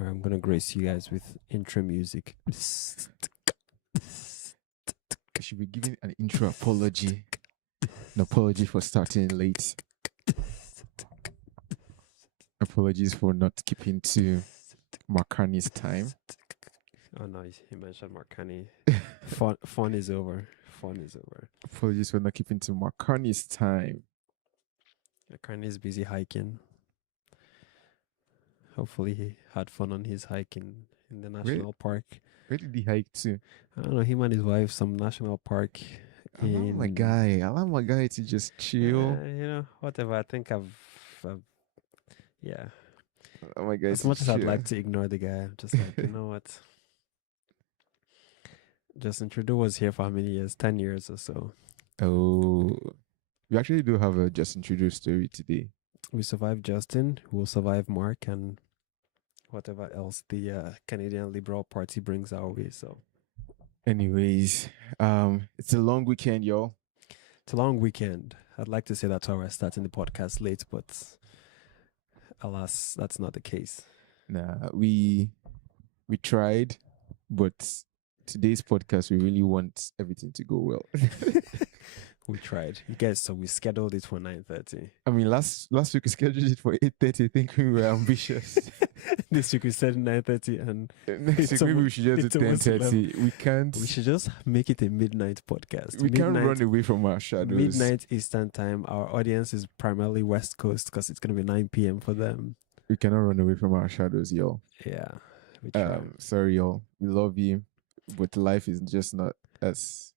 I'm gonna grace you guys with intro music. I should be giving an intro apology. An apology for starting late. Apologies for not keeping to Marcani's time. Oh no, he mentioned Marcani. Fun is over. Fun is over. Apologies for not keeping to Marcani's time. Marcani is busy hiking. Hopefully he had fun on his hike in the national park. Where did he hike to? I don't know, him and his wife, some national park. Allow my guy to just chill. Whatever. I think yeah. Allow my guy As to much as I'd chill. like to ignore the guy, I'm just like, you know what? Justin Trudeau was here for how many years? 10 years or so. Oh, we actually do have a Justin Trudeau story today. We survived Justin, we'll survive Mark, and whatever else the Canadian Liberal Party brings our way. So, anyways, it's a long weekend, y'all. It's a long weekend. I'd like to say that's why we're starting the podcast late, but alas, that's not the case. Nah, we tried, but today's podcast we really want everything to go well. We tried, you guys. So we scheduled it for 9:30. I mean, last week we scheduled it for 8:30. I think we were ambitious. This week we said 9:30, and next week maybe we should just do 10:30. We can't. We should just make it a midnight podcast. We can't run away from our shadows. Midnight Eastern time. Our audience is primarily West Coast because it's gonna be 9 p.m. for them. We cannot run away from our shadows, y'all. Yeah. We try. Sorry, y'all. We love you, but life is just not as.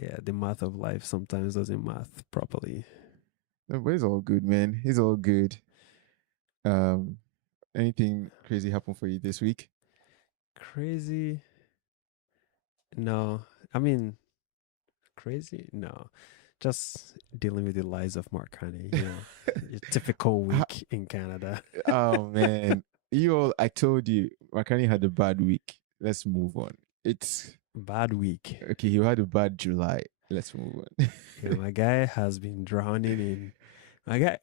Yeah, the math of life sometimes doesn't math properly. No, but it's all good, man. It's all good. Anything crazy happened for you this week? Crazy? No. I mean, crazy? No. Just dealing with the lies of Mark Carney, your typical week in Canada. Oh, man. I told you, Makani had a bad week. Let's move on. It's bad week. Okay, he had a bad July. Let's move on. My guy has been drowning in. My guy,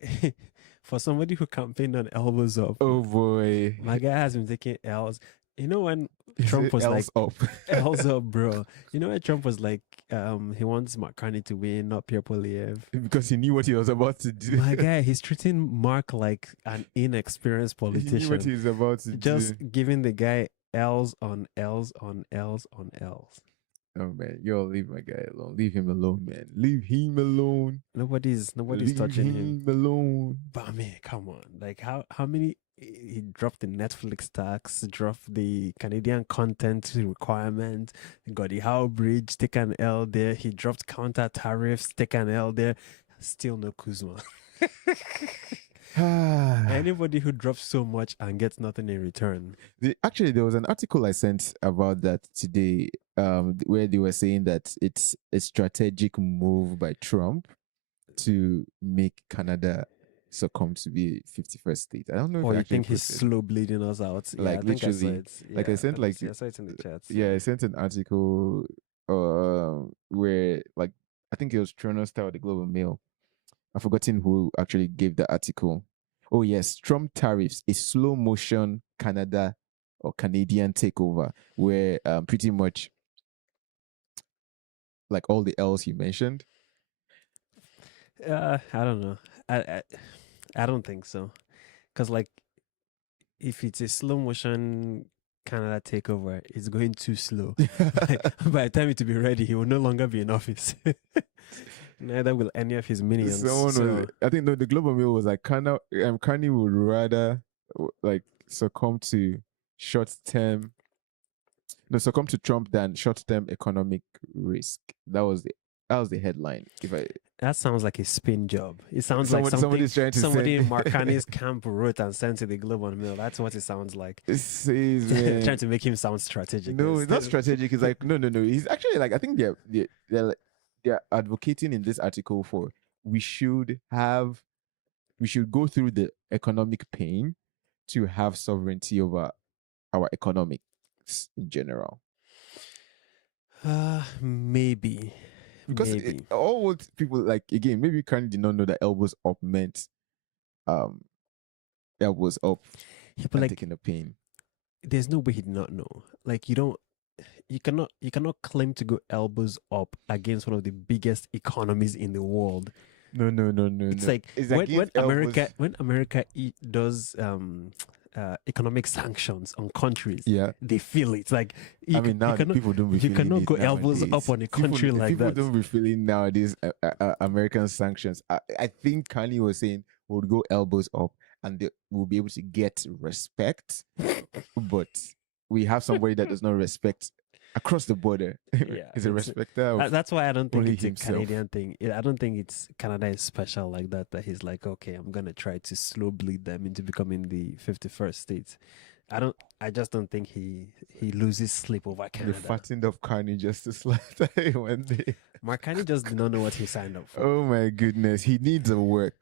for somebody who campaigned on elbows up. Oh boy, my guy has been taking L's. You know when Trump was like L's up, bro. You know when Trump was like, he wants Mark Carney to win, not Pierre Poilievre, because he knew what he was about to do. My guy, he's treating Mark like an inexperienced politician. He knew what he was about to just do. Giving the guy L's on L's on L's on L's. Oh man, yo, leave my guy alone. Leave him alone, man. Leave him alone. Nobody's touching him. Leave him alone. But I mean, come on. Like how many he dropped the Netflix tax, dropped the Canadian content requirement, got the Howe Bridge, take an L there. He dropped counter tariffs, take an L there. Still no Kuzma. Anybody who drops so much and gets nothing in return. Actually, there was an article I sent about that today, where they were saying that it's a strategic move by Trump to make Canada succumb to be a 51st state. I don't know if you think he's slow bleeding us out. Like literally. I sent I saw it in the chat. Yeah, I sent an article where I think it was Toronto Star or the Global Mail. I've forgotten who actually gave the article. Oh yes, Trump tariffs, a slow motion Canada or Canadian takeover, where pretty much like all the L's you mentioned. I don't know. I don't think so, because like if it's a slow motion Canada takeover, it's going too slow. By the time it will be ready, he will no longer be in office. Neither will any of his minions. I think the Global Mail was like, Kanye would rather like succumb to Trump than short-term economic risk. That was the headline. That sounds like a spin job. It sounds like somebody in Mark Carney's camp wrote and sent to the Global Mail. That's what it sounds like. Trying to make him sound strategic. No, it's not strategic. It's like no. He's actually like, I think they're advocating in this article for we should go through the economic pain to have sovereignty over our economics in general. Maybe. Because all what people like, again, maybe you kind of did not know that elbows up meant elbows up, and taking the pain. there's no way he'd not know. Like you cannot claim to go elbows up against one of the biggest economies in the world. No, no, no, no, It's no. like It's when against elbows. America does economic sanctions on countries, Yeah. they feel it. Like I mean, now the people don't be you feeling cannot it go elbows nowadays. up on a country like people that. don't be feeling nowadays American sanctions. I think Kanye was saying we'll go elbows up and we'll be able to get respect, but we have somebody that does not respect across the border. Yeah, He's a respecter of that's why I don't think only it's himself. a Canadian thing. I don't think it's Canada is special like that. That he's like, okay, I'm gonna try to slow bleed them into becoming the 51st state. I just don't think he loses sleep over They Canada. fattened up Kanye just to slaughter him one day. Mark Carney just did not know what he signed up for. Oh my goodness, he needs a work.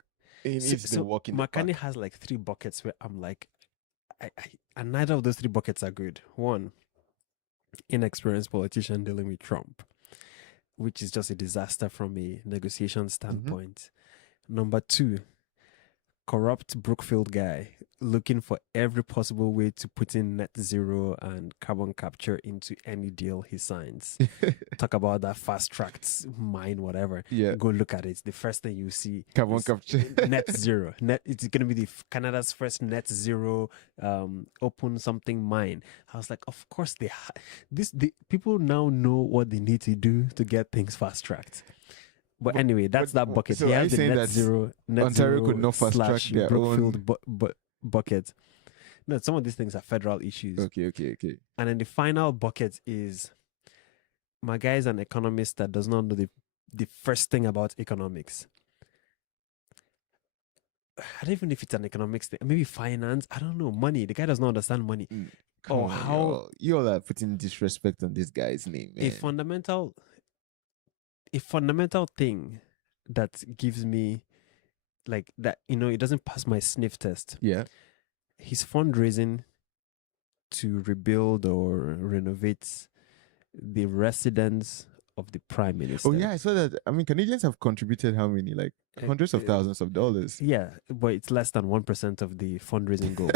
He needs to work in the Mark Carney park. has like 3 buckets where I'm like, and neither of those 3 buckets are good. One, inexperienced politician dealing with Trump, which is just a disaster from a negotiation standpoint. Number 2, corrupt Brookfield guy looking for every possible way to put in net zero and carbon capture into any deal he signs. Talk about that fast tracked mine, whatever. Yeah. Go look at it. The first thing you see Carbon is capture. net zero. It's gonna be Canada's first net zero open something mine. I was like, of course the people now know what they need to do to get things fast tracked. But anyway, that's that bucket. So He are has you the saying net that zero Ontario could not fast track slash their Brookfield own? bucket. No, some of these things are federal issues. Okay. And then the final bucket is my guy is an economist that does not know the first thing about economics. I don't even know if it's an economics thing. Maybe finance. I don't know. Money. The guy does not understand money. Come Or on, how y'all are putting disrespect on this guy's name, man. a fundamental thing that gives me like that, it doesn't pass my sniff test. Yeah. His fundraising to rebuild or renovate the residence of the prime minister. Oh yeah, I saw that. I mean, Canadians have contributed how many? Like hundreds of thousands of dollars. Yeah, but it's less than 1% of the fundraising goal.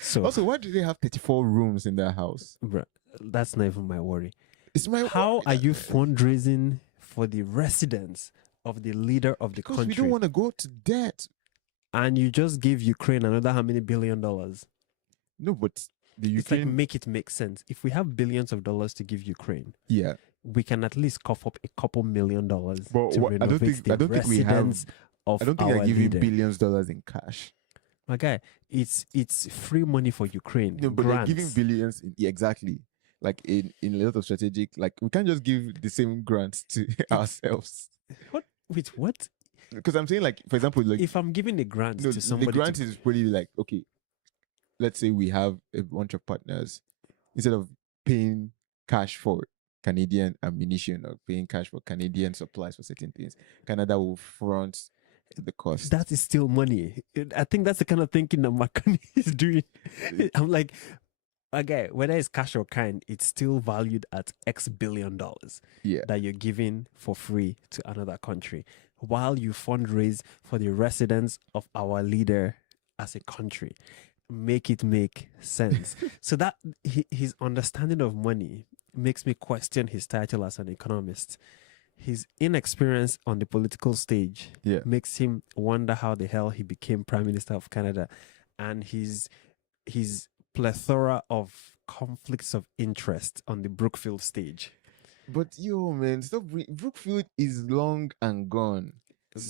So also, why do they have 34 rooms in their house? Bruh, that's not even my worry. It's my How worry are you fundraising for the residence of the leader of the country? Because we don't want to go to debt. And you just give Ukraine another how many $1 billion? No, but the Ukraine... It's like, make it make sense. If we have billions of dollars to give Ukraine, yeah, we can at least cough up a couple $1 million but to renovate I don't think we have. of I don't think our they're giving leader. billions of dollars in cash. My guy, it's free money for Ukraine. No, but grants. they're giving billions. Yeah, exactly. Like in a lot of strategic, like we can't just give the same grants to ourselves. What? Wait, what? Because I'm saying, like, for example, like if I'm giving a grant to somebody, the grant is really like, okay, let's say we have a bunch of partners. Instead of paying cash for Canadian ammunition or paying cash for Canadian supplies for certain things, Canada will front the cost. That is still money. I think that's the kind of thinking that Makani is doing. I'm like, okay, whether it's cash or kind, it's still valued at X billion dollars that you're giving for free to another country while you fundraise for the residents of our leader as a country. Make it make sense. So that his understanding of money makes me question his title as an economist. His inexperience on the political stage makes him wonder how the hell he became Prime Minister of Canada, and his plethora of conflicts of interest on the Brookfield stage. But yo, man, stop. Brookfield is long and gone.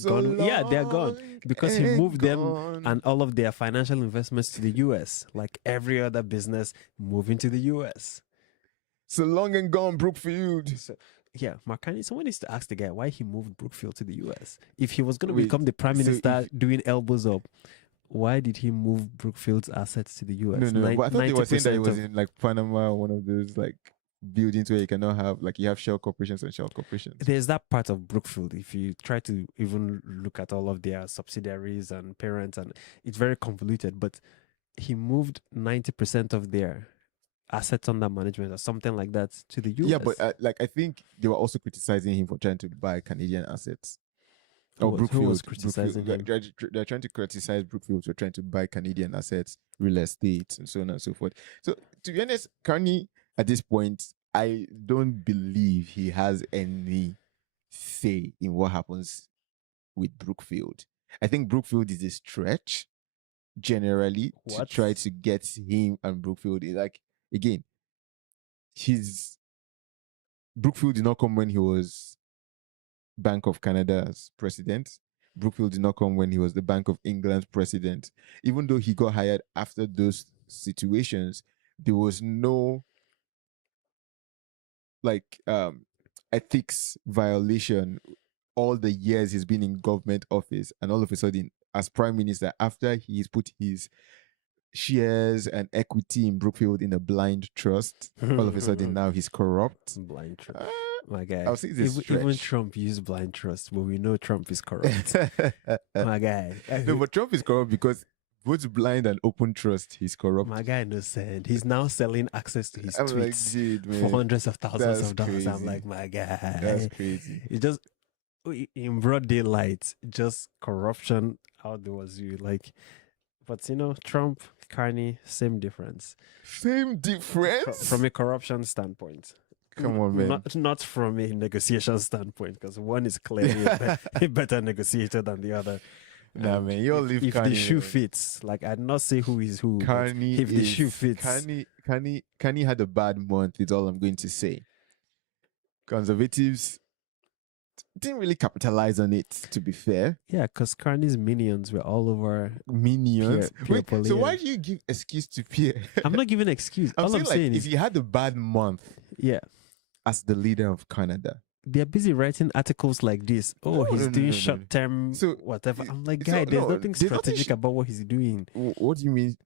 Yeah, they're gone because he moved them and all of their financial investments to the US, like every other business moving to the US. So long and gone, Brookfield. Yeah, Marcani, someone needs to ask the guy why he moved Brookfield to the US. If he was going to become the prime minister doing elbows up, why did he move Brookfield's assets to the US? No, but I thought they were saying that it was in like Panama, one of those like buildings where you cannot have, like, you have shell corporations and shell corporations. There's that part of Brookfield. If you try to even look at all of their subsidiaries and parents, and it's very convoluted, but he moved 90% of their assets under management or something like that to the US. Yeah, but like I think they were also criticizing him for trying to buy Canadian assets. Or Who was Brookfield. criticizing him? They're trying to criticize Brookfield for trying to buy Canadian assets, real estate, and so on and so forth. So, to be honest, Carney, at this point, I don't believe he has any say in what happens with Brookfield. I think Brookfield is a stretch generally to What? try to get him and Brookfield. Like, again, his Brookfield did not come when he was Bank of Canada's president. Brookfield did not come when he was the Bank of England's president. Even though he got hired after those situations, there was no like ethics violation all the years he's been in government office, and all of a sudden, as prime minister, after he's put his shares and equity in Brookfield in a blind trust, all of a sudden now he's corrupt. Blind trust. Uh, My guy. I'll say it's a Even stretch. Trump used blind trust, but we know Trump is corrupt. My guy. No, but Trump is corrupt because both blind and open trust, he's corrupt. My guy knows sand. He's now selling access to his I'm like, tweets dude, man, for hundreds of thousands that's of dollars. I'm crazy. like, my guy. That's crazy. It just in broad daylight, just corruption out there was you like. But Trump, Carney, same difference. Same difference? From a corruption standpoint. Come on, man. Not from a negotiation standpoint, because one is clearly a better negotiator than the other. Nah, man, you'll leave if Carney. the shoe fits, like I'd not say who is who. Carney, if the shoe fits, Carney had a bad month. Is all I'm going to say. Conservatives didn't really capitalize on it. To be fair, yeah, because Carney's minions were all over. minions. Pierre Wait, so why do you give excuse to Pierre? I'm not giving an excuse. I'm All saying, I'm like, saying if is, he had a bad month, yeah, as the leader of Canada, they're busy writing articles like this. Oh, he's doing short-term, So, whatever. I'm like, so, guy, there's no, nothing there's nothing strategic about what he's doing. What do you mean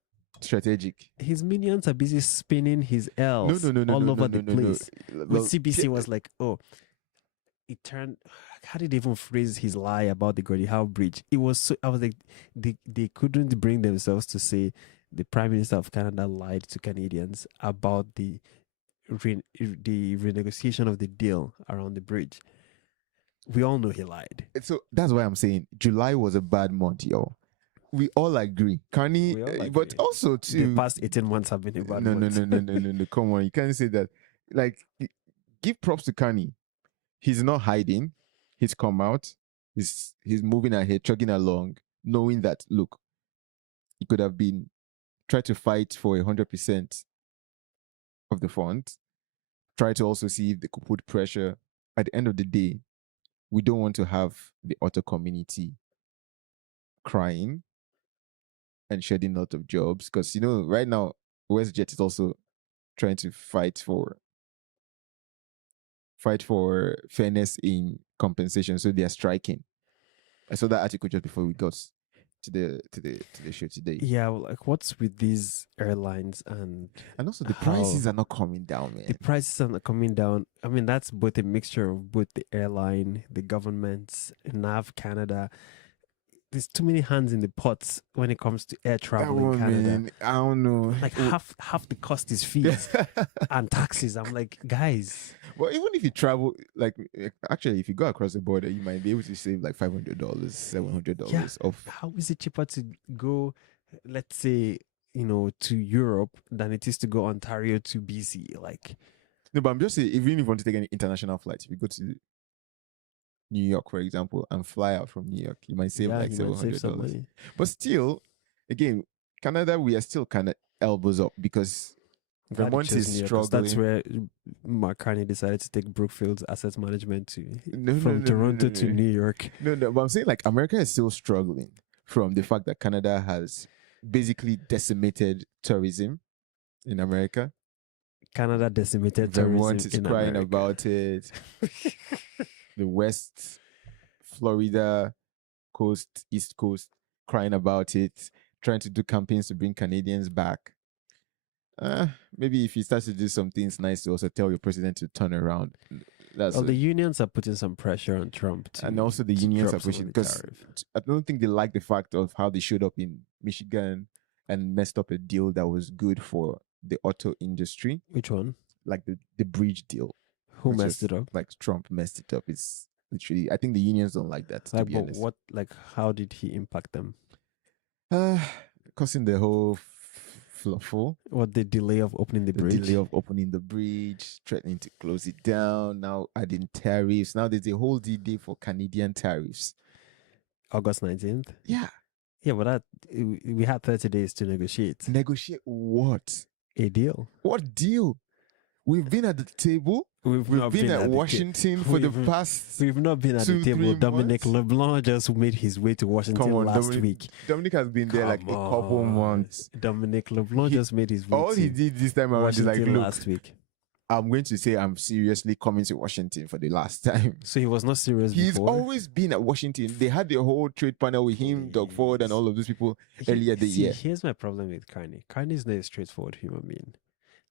strategic? His minions are busy spinning his L's No, all over the no. place. Well, With CBC was like, oh, it turned. How did they even phrase his lie about the Gordie Howe Bridge? It was so. I was like, they couldn't bring themselves to say the Prime Minister of Canada lied to Canadians about the renegotiation of the deal around the bridge. We all know he lied. So that's why I'm saying July was a bad month, yo. We all agree. Carney, We all but agree. also The too. past 18 months have been a bad No, month. no. Come on, you can't say that. Like, give props to Carney. He's not hiding. He's come out. He's moving ahead, chugging along, knowing that look, he could have been try to fight for 100% of the fund. Try to also see if they could put pressure. At the end of the day, we don't want to have the auto community crying and shedding a lot of jobs, because right now WestJet is also trying to fight for fairness in compensation, so they are striking. I saw that article just before we got to the show today. Yeah, well, like what's with these airlines and also the prices are not coming down, man. The prices are not coming down. I mean, that's both a mixture of both the airline, the governments, NAV Canada. There's too many hands in the pots when it comes to air travel in Canada. Man, I don't know. Like half the cost is fees and taxes. I'm like, guys. Well, even if you travel, like actually, if you go across the border, you might be able to save like $500, $700 off. How is it cheaper to go, let's say, to Europe than it is to go Ontario to BC? Like, no, but I'm just saying, even if you want to take any international flights, if you go to New York, for example, and fly out from New York, you might save like $700. But still, again, Canada, we are still kind of elbows up because Vermont is struggling. That's where Mark Carney decided to take Brookfield's asset management from Toronto to New York. No, but I'm saying like America is still struggling from the fact that Canada has basically decimated tourism in America. Canada decimated Vermont tourism is in crying America. about it. The West, Florida coast, East Coast, crying about it, trying to do campaigns to bring Canadians back. Maybe if you start to do some things nice to also tell your president to turn around. The unions are putting some pressure on Trump and also the unions are pushing, because I don't think they like the fact of how they showed up in Michigan and messed up a deal that was good for the auto industry. Which one? Like the bridge deal. Who messed it up? Like Trump messed it up. It's Literally, I think the unions don't like that. To Like, be but honest, what, like, how did he impact them? uh, causing the whole fluffle. What, the delay of opening the The bridge? delay of opening the bridge, threatening to close it down, now adding tariffs. Now there's a whole D-Day for Canadian tariffs. August 19th. Yeah. Yeah, but that we had 30 days to negotiate Negotiate what? a deal. What deal? We've been at the table. We've We've not been at the Washington for the We've- past. We've not been at the 2-3 table. Dominic months. LeBlanc just made his way to Washington last week. Dominic has been there like a Come couple on. months. Dominic LeBlanc He- just made his way All he to did this time around is Washington like, look, last week. I'm going to say I'm seriously coming to Washington for the last time. So he was not serious He's before. always been at Washington. They had the whole trade panel with him, Doug Ford, and all of those people earlier this year. Here's my problem with Carney. Carney is not a straightforward human being.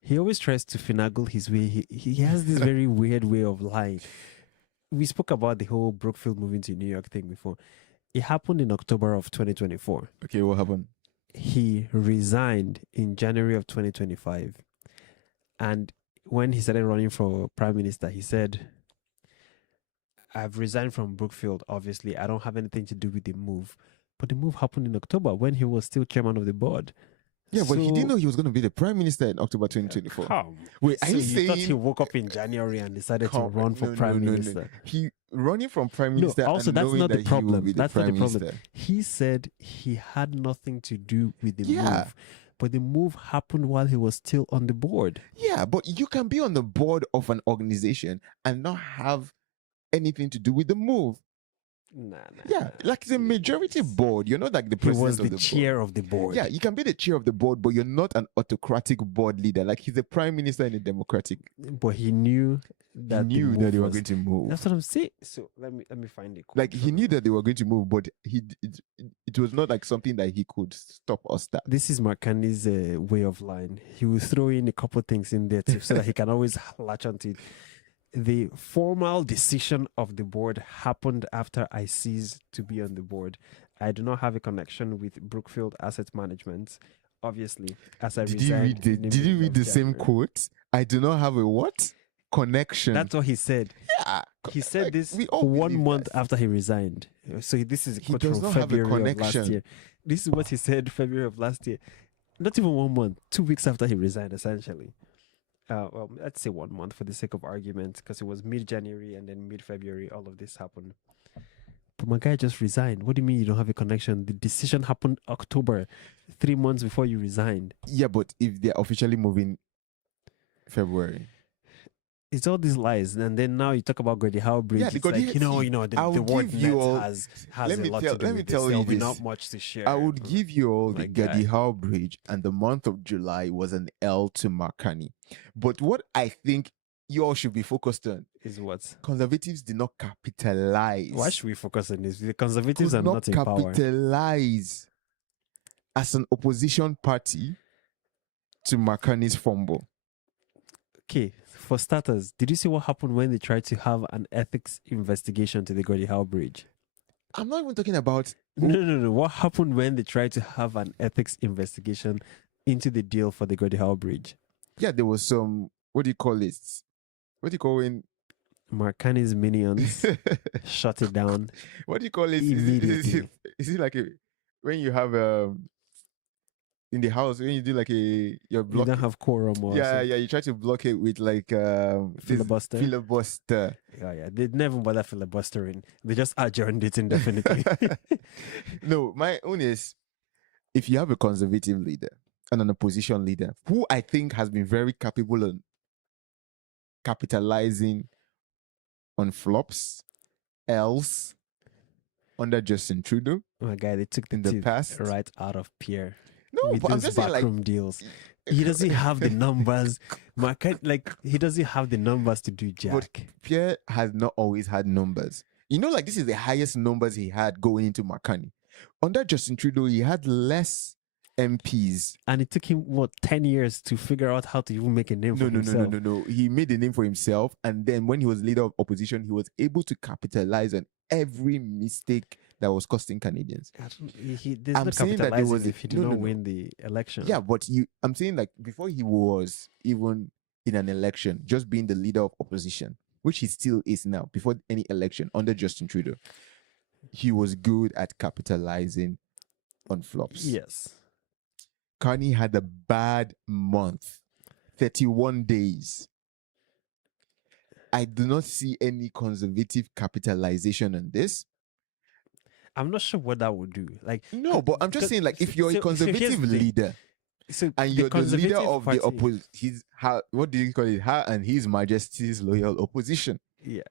He always tries to finagle his way. He has this very weird way of lying. We spoke about the whole Brookfield moving to New York thing before. It happened in October of 2024. Okay, what happened? He resigned in January of 2025. And when he started running for prime minister, he said, I've resigned from Brookfield. Obviously, I don't have anything to do with the move. But the move happened in October when he was still chairman of the board. Yeah, but he So- didn't know he was going to be the prime minister in October 2024. Come. Wait, are So you you thought he saying woke up in January and decided to Come- run for no, prime no, no, no. minister? He running from prime No, minister? also, and that's knowing not the that he will problem. be the That's not the prime problem. minister. He said he had nothing to do with the Yeah. move. But the move happened while he was still on the board. Yeah, but you can be on the board of an organization and not have anything to do with the move. Nah. Yeah, like it's a majority board. You're not like the He president was of the the chair board. of the board. Yeah, you can be the chair of the board, but you're not an autocratic board leader. Like he's the prime minister in a democratic. But he knew that He knew the that move they were was- going to move. That's what I'm saying. So let me find it. Like he knew that they were going to move, but it was not like something that he could stop or start. This is Marcani's way of lying. He will throw in a couple things in there so that he can always latch onto it. The formal decision of the board happened after I ceased to be on the board. I do not have a connection with Brookfield Asset Management. Obviously, as I Did you resigned read the in Did you middle read of the same January. quote? I do not have a what connection. That's what he said. yeah. He said Like, this we all 1 believe month that. after he resigned. So this is a He quote does from not have a February of last connection. year. This is what he said February of last year. Not even 1 month, 2 weeks after he resigned, essentially. Well, let's say 1 month for the sake of argument, because it was mid-January and then mid-February, all of this happened. But my guy just resigned. What do you mean you don't have a connection? The decision happened October, 3 months before you resigned. Yeah, but if they're officially moving February, It's all these lies, and then now you talk about Gordie Howe Bridge. Yeah, it's because like, see, the I would word give you net all- has let a me lot tell- to do let me with tell this. you There'll be this. not much to share. I would give you all My the guy. Gordie Howe Bridge, and the month of July was an L to Marcani. But what I think you all should be focused on, Is what? conservatives did not capitalize. Why should we focus on this? The conservatives Could are not not in power. capitalize as an opposition party to Marcani's fumble. Okay, for starters, did you see what happened when they tried to have an ethics investigation to the Gordie Howe Bridge? I'm not even talking about No. What happened when they tried to have an ethics investigation into the deal for the Gordie Howe Bridge? yeah, there was some what do you call it? What do you call when Marcani's minions shut it down. what do you call it? Immediately. Is it like when you have in the house when you do like your You block? don't have quorum or Yeah, something. yeah. You try to block it with like Filibuster? Filibuster. Yeah. They never bother filibustering. They just adjourned it indefinitely. No, my own is if you have a conservative leader and an opposition leader who I think has been very capable on capitalizing on flops, L's under Justin Trudeau My guy, they took the in the teeth past. right out of Pierre. No, with but I'm those just saying like backroom deals. He doesn't have the numbers. He doesn't have the numbers to do jack. Pierre has not always had numbers. You know, like this is the highest numbers he had going into Marcani. Under Justin Trudeau, he had less MPs. And it took him 10 years to figure out how to even make a name for himself. No. He made a name for himself, and then when he was leader of opposition, he was able to capitalize on every mistake that was costing Canadians. There's I'm no saying that there capitalizing was a- if he did no, not no. win the election. Yeah, but I'm saying like before he was even in an election, just being the leader of opposition, which he still is now, before any election under Justin Trudeau, he was good at capitalizing on flops. Yes. Carney had a bad month, 31 days. I do not see any conservative capitalization on this. I'm not sure what that would do. Like, No, but I'm just saying, like, if you're a here's conservative the thing. leader So and the you're the leader Conservative of the Party- opposition, what do you call it? Her and His Majesty's loyal opposition. Yeah.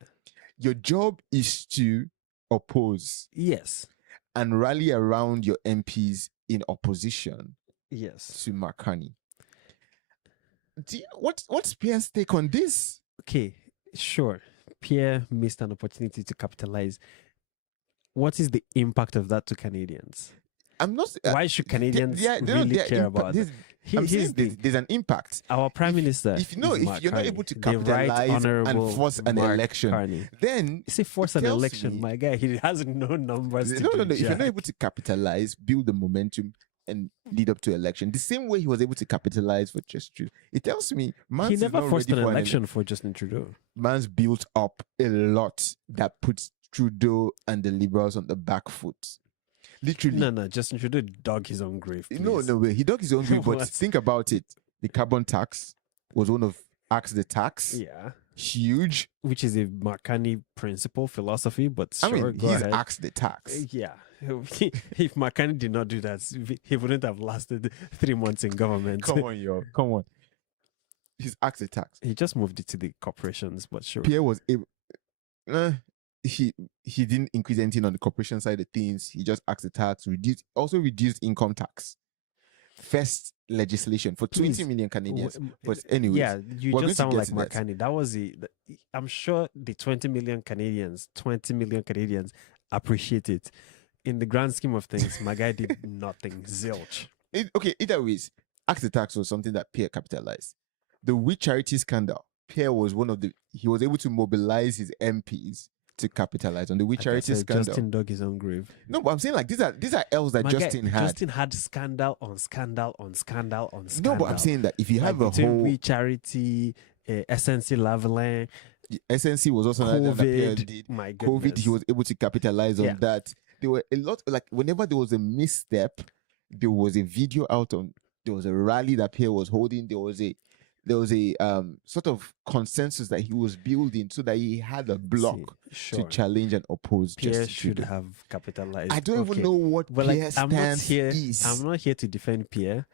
Your job is to oppose Yes. and rally around your MPs in opposition Yes. to Mark Carney. Do you know what's Pierre's take on this? Okay. Sure. Pierre missed an opportunity to capitalize. What is the impact of that to Canadians? I'm not. Why should Canadians really care about that? I'm saying there's an impact. Our Prime Minister. If is Mark you're not Carney, able to the Right capitalize and Honourable force an Mark election, Carney. then You say force an tells election, me- my guy. He has no numbers. no. To do If you're not jack. able to capitalize, build the momentum, and lead up to election, the same way he was able to capitalize for Justin Trudeau, it tells me He never forced an election for Justin Trudeau. Man's built up a lot that puts Trudeau and the Liberals on the back foot. Literally. No. Justin Trudeau dug his own grave. No please. way. He dug his own grave, but What? think about it. The carbon tax was one of Axe the Tax. Yeah. Huge. Which is a Mark Carney principle, philosophy, but sure, I mean, go he's ahead. Axe the Tax. Yeah. If Mark Carney did not do that, he wouldn't have lasted 3 months in government. Come on, yo. Come on. He's Axe the Tax. He just moved it to the corporations, but sure. Pierre was able. He didn't increase anything on the corporation side of things. He just axed the tax, reduced income tax. First legislation for 20 Please. million Canadians. But anyways, Yeah, you we're going just to sound get like to Mark that. Carney. That was I'm sure the 20 million Canadians appreciate it. In the grand scheme of things, my guy did nothing. Zilch. Either ways, axe the tax was something that Pierre capitalized. The We Charity scandal, Pierre was he was able to mobilize his MPs to capitalize on the We Like I Charity said, scandal. Justin dug his own grave. No, but I'm saying like these are L's that My guy, Justin had. Justin had scandal on scandal on scandal on No, scandal. but I'm saying that if you have like a between whole We Charity, SNC Lavalin, SNC was also another that Pierre COVID, did. my goodness. COVID, he was able to capitalize on Yeah. that. There were a lot, like whenever there was a misstep, there was a video out on. There was a rally that Pierre was holding. There was a sort of consensus that he was building so that he had a block Sure. to challenge and oppose. Pierre Justin should Trudeau. have capitalized. I don't Okay. even know what But like, Pierre's I'm not stance here. is. I'm not here to defend Pierre,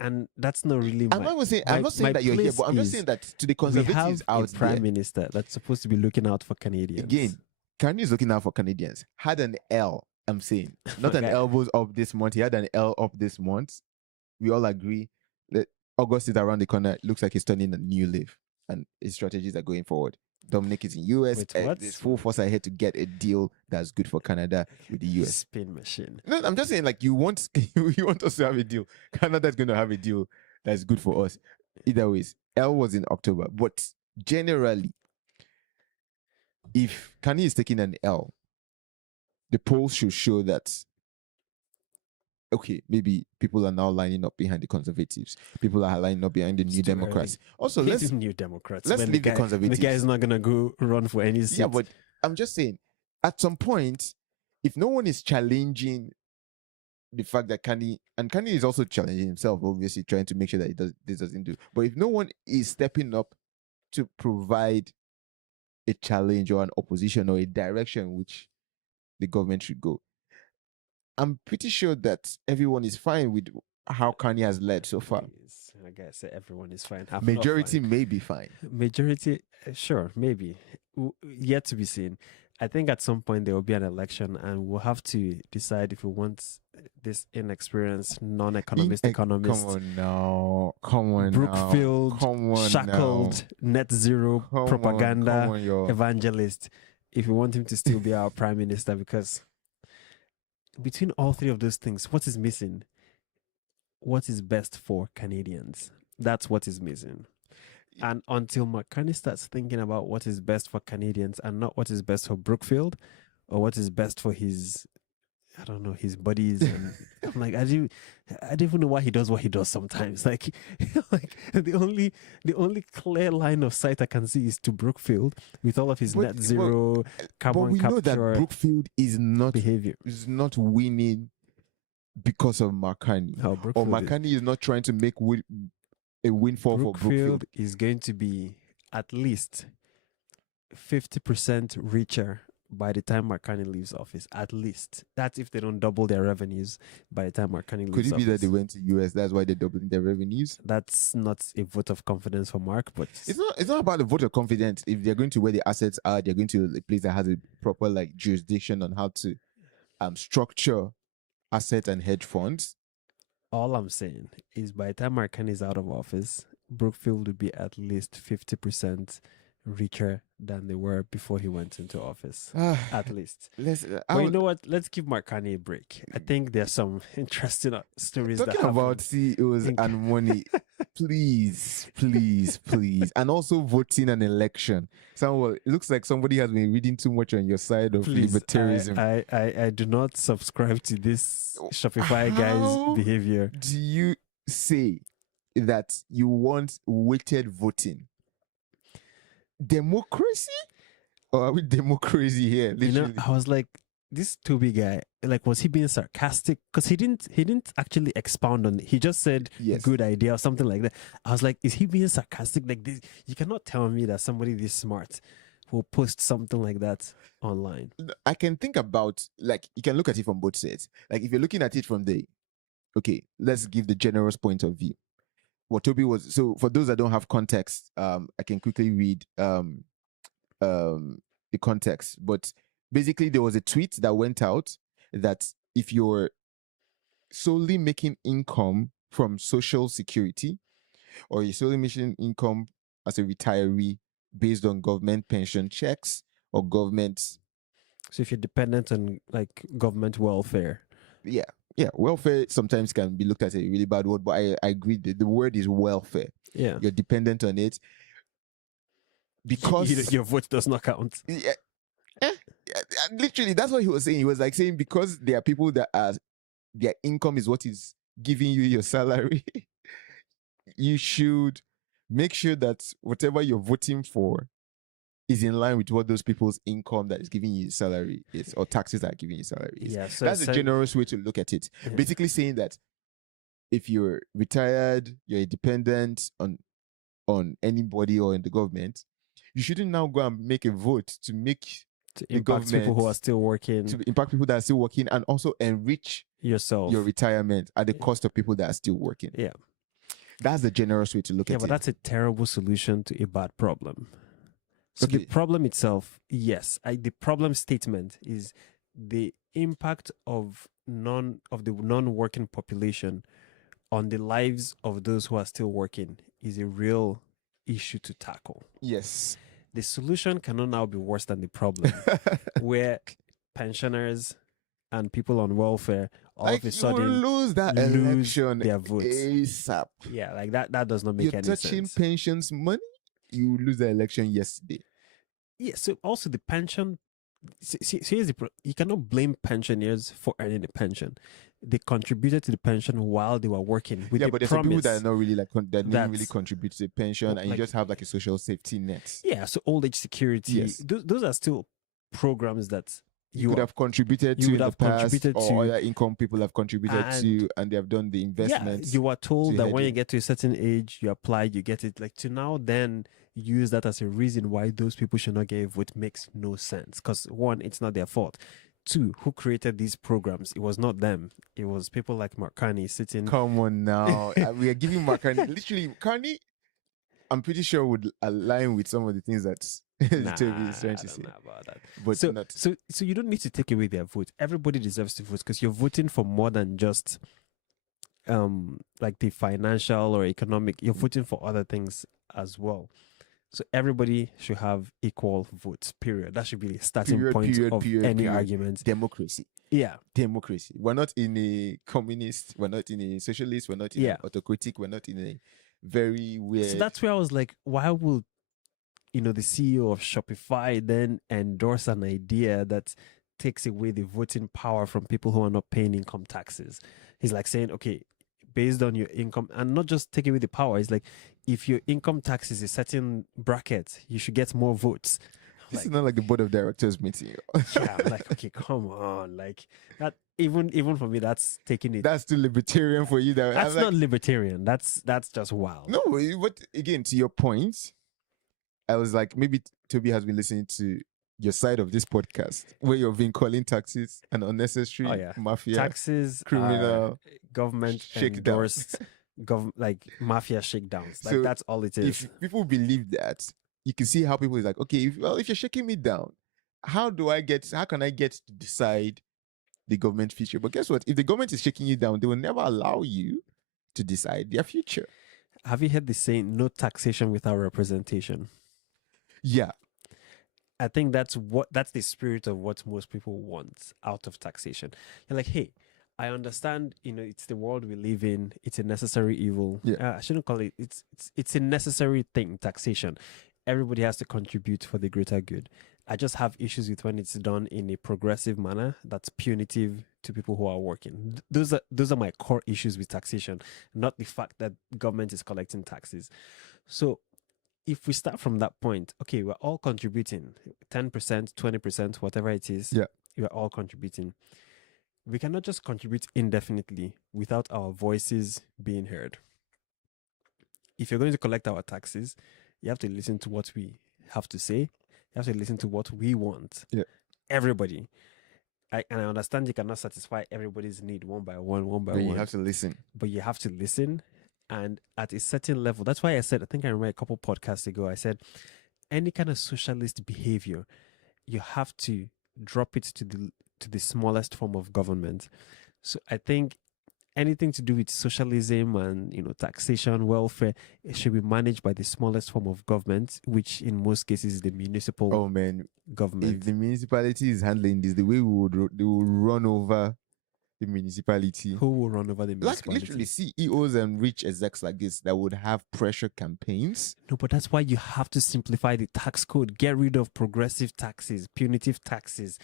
and that's not really. I'm not even saying. I'm not saying that you're here, but I'm just saying that to the we conservatives have out a prime there. minister that's supposed to be looking out for Canadians. Again, Kanye is looking out for Canadians. Had an L. I'm saying not an Okay. elbows up this month. He had an L up this month. We all agree that August is around the corner. It looks like he's turning a new leaf, and his strategies are going forward. Dominic is in US. Wait, what? There's full force ahead to get a deal that's good for Canada with the US. Spin machine. No, I'm just saying, like, you want us to have a deal. Canada's going to have a deal that's good for us. Either ways, L was in October, but generally, if Kanye is taking an L, the polls should show that, okay, maybe people are now lining up behind the Conservatives. People are lining up behind the New too Democrats. Also, He's let's New Democrats. let's when leave the guy, Conservatives. The guy is not gonna go run for any seat. Yeah, but I'm just saying, at some point, if no one is challenging the fact that Kanye is also challenging himself, obviously trying to make sure that this doesn't do. But if no one is stepping up to provide a challenge or an opposition or a direction which the government should go, I'm pretty sure that everyone is fine with how Kanye has led so far. Please, like I said, everyone is fine. Half not Majority fine. may be fine. Majority, sure, maybe. Yet to be seen. I think at some point there will be an election, and we'll have to decide if we want this inexperienced, non-economist economist, Come on now. Come on Brookfield, now. Come on shackled, net zero now. propaganda Come on, yo. evangelist, if we want him to still be our prime minister, because between all three of those things, what is missing? What is best for Canadians? That's what is missing. And until Mark Carney starts thinking about what is best for Canadians and not what is best for Brookfield or what is best for his I don't know, his buddies, and I'm like, I don't even know why he does what he does sometimes. Like, like the only clear line of sight I can see is to Brookfield with all of his But net zero but carbon we know that capture Brookfield is not behavior. winning because of Marcani, How or Brookfield is. Marcani is not trying to make a windfall for Brookfield. Brookfield is going to be at least 50% richer by the time Marcani leaves office. At least. That's if they don't double their revenues by the time Marcani leaves Could it be that office. they went to US? That's why they're doubling their revenues. That's not a vote of confidence for Mark, but It's not about the vote of confidence. If they're going to where the assets are, they're going to a place that has a proper like jurisdiction on how to structure asset and hedge funds. all I'm saying is by the time Marcani is out of office, Brookfield would be at least 50% richer than they were before he went into office. At least. But you know what? Let's give Marcani a break. I think there's some interesting stories that talking happen. about CEOs and money. Please, please, please. And also voting an election. It looks like somebody has been reading too much on your side of Please, libertarianism. I do not subscribe to this Shopify guy's behavior. Do you say that you want weighted voting? Democracy? Or are we democracy here? Literally? You know, I was like, this Toby guy, like, was he being sarcastic? Because he didn't actually expound on it. He just said, Yes. good idea or something like that. I was like, is he being sarcastic? Like this, you cannot tell me that somebody this smart will post something like that online. I can think about, like, you can look at it from both sides. Like, if you're looking at it from okay, let's give the generous point of view. What Toby was, so for those that don't have context, I can quickly read the context. But basically, there was a tweet that went out that if you're solely making income from Social Security, or you're solely making income as a retiree based on government pension checks or government. So if you're dependent on like government welfare. Yeah, welfare sometimes can be looked at as a really bad word, but I agree that the word is welfare. Yeah. You're dependent on it because your vote does not count. Yeah, literally, that's what he was saying. He was like saying because there are people that their income is what is giving you your salary. You should make sure that whatever you're voting for is in line with what those people's income that is giving you salary is, or taxes that are giving you salary is. Yeah, so that's a generous way to look at it. Yeah. Basically saying that if you're retired, you're dependent on anybody or in the government, you shouldn't now go and make a vote to impact people who are still working, to impact people that are still working, and also enrich yourself, your retirement at the cost of people that are still working. Yeah. That's the generous way to look at it. Yeah, but that's a terrible solution to a bad problem. So the problem itself, yes, the problem statement is the impact of the non-working population on the lives of those who are still working is a real issue to tackle. Yes. The solution cannot now be worse than the problem, where pensioners and people on welfare all of a sudden lose election their votes ASAP. Yeah, like that does not make any sense. You're touching pensions money, you lose the election yesterday. Yeah, so also the pension, here's you cannot blame pensioners for earning a pension. They contributed to the pension while they were working with but there's some people that are not really that don't really contribute to the pension, and you just have like a social safety net. Yeah, so old age security. Yes. Those are still programs that you would have contributed to in the past, or other income people have contributed to, and they have done the investments. Yeah, you were told that when you get to a certain age, you apply, you get it. Like, to now then use that as a reason why those people should not get a vote makes no sense. Because one, it's not their fault. Two, who created these programs? It was not them. It was people like Marcani sitting. Come on now. We are giving Marcani, literally, Marcani, I'm pretty sure would align with some of the things that Toby is trying to say. Know about that. But so you don't need to take away their vote. Everybody deserves to vote because you're voting for more than just like the financial or economic. You're voting for other things as well. So everybody should have equal votes, period. That should be the starting point of any argument. Democracy. Yeah. Democracy. We're not in a communist, we're not in a socialist, we're not in an autocratic, we're not in a very weird. So that's where I was like, why would, the CEO of Shopify then endorse an idea that takes away the voting power from people who are not paying income taxes. He's like saying, okay, based on your income, and not just take away the power. It's like, if your income tax is a certain bracket, you should get more votes. This is not like the board of directors meeting. Yeah, I'm like, okay, come on, like that. Even for me, that's taking it. That's too libertarian for you. That's not libertarian. That's just wild. No, but again, to your point, I was like, maybe Toby has been listening to your side of this podcast where you've been calling taxes an unnecessary mafia, taxes, criminal, government endorsed, like mafia shakedowns. Like, so that's all it is. If people believe that, you can see how people is like, okay, if you're shaking me down, how can I get to decide the government future? But guess what? If the government is shaking you down, they will never allow you to decide their future. Have you heard the saying, no taxation without representation? Yeah. I think that's the spirit of what most people want out of taxation. You're like, hey, I understand, it's the world we live in. It's a necessary evil. Yeah. I shouldn't call it. It's a necessary thing, taxation. Everybody has to contribute for the greater good. I just have issues with when it's done in a progressive manner that's punitive to people who are working. Those are my core issues with taxation, not the fact that government is collecting taxes. So if we start from that point, okay, we're all contributing 10%, 20%, whatever it is. Yeah. We're all contributing. We cannot just contribute indefinitely without our voices being heard. If you're going to collect our taxes, you have to listen to what we have to say. You have to listen to what we want. Yeah. Everybody. And I understand you cannot satisfy everybody's need one by one. But you have to listen. But you have to listen. And at a certain level, that's why I said, I think I remember a couple podcasts ago, I said, any kind of socialist behavior, you have to drop it to the smallest form of government. So I think anything to do with socialism and taxation, welfare, it should be managed by the smallest form of government, which in most cases is the municipal government. If the municipality is handling this, the way they will run over the municipality. Who will run over the municipality? Like literally CEOs and rich execs like this that would have pressure campaigns. No, but that's why you have to simplify the tax code. Get rid of progressive taxes, punitive taxes,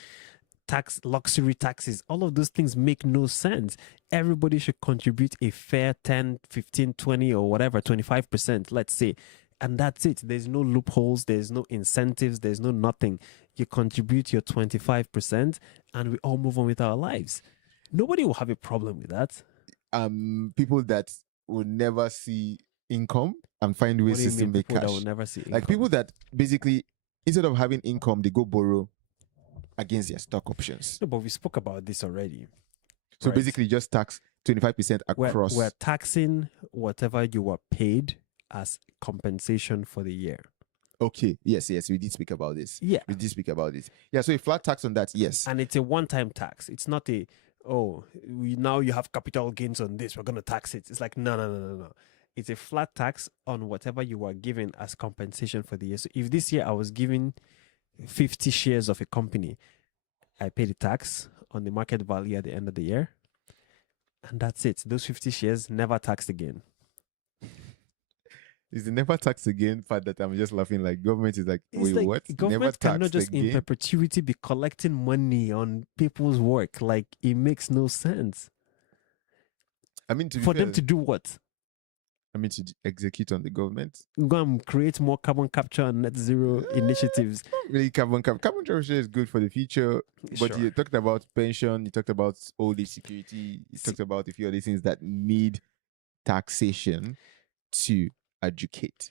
luxury taxes. All of those things make no sense. Everybody should contribute a fair 10, 15, 20 or whatever, 25%, let's say. And that's it. There's no loopholes. There's no incentives. There's no nothing. You contribute your 25% and we all move on with our lives. Nobody will have a problem with that. People that will never see income and find ways to still make cash. That will never see income? Like people that basically, instead of having income, they go borrow against their stock options. No, but we spoke about this already. So basically just tax 25% across. We're taxing whatever you were paid as compensation for the year. Okay. Yes. We did speak about this. Yeah. We did speak about this. Yeah. So a flat tax on that, yes. And it's a one-time tax. It's not now you have capital gains on this, we're going to tax it. It's like, no. It's a flat tax on whatever you were given as compensation for the year. So if this year I was given 50 shares of a company, I pay the tax on the market value at the end of the year. And that's it. Those 50 shares never taxed again. Is the never taxed again part that I'm just laughing like government is like, wait, like, what? Government never cannot just again? In perpetuity be collecting money on people's work. Like, it makes no sense. I mean, for them to do what? I mean, to execute on the government. Go and create more carbon capture and net zero initiatives. Really, carbon capture is good for the future. But Sure. You talked about pension, you talked about old age security, you talked about a few other things that need taxation to adjudicate.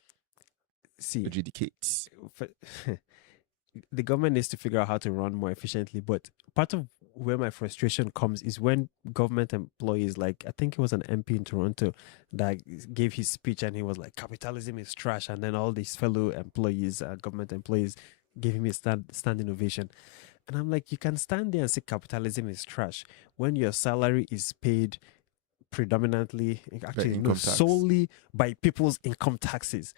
The government needs to figure out how to run more efficiently. But part of where my frustration comes is when government employees, like I think it was an MP in Toronto that gave his speech and he was like, capitalism is trash. And then all these fellow employees, government employees, gave him a standing ovation. And I'm like, you can stand there and say capitalism is trash when your salary is paid predominantly, solely by people's income taxes.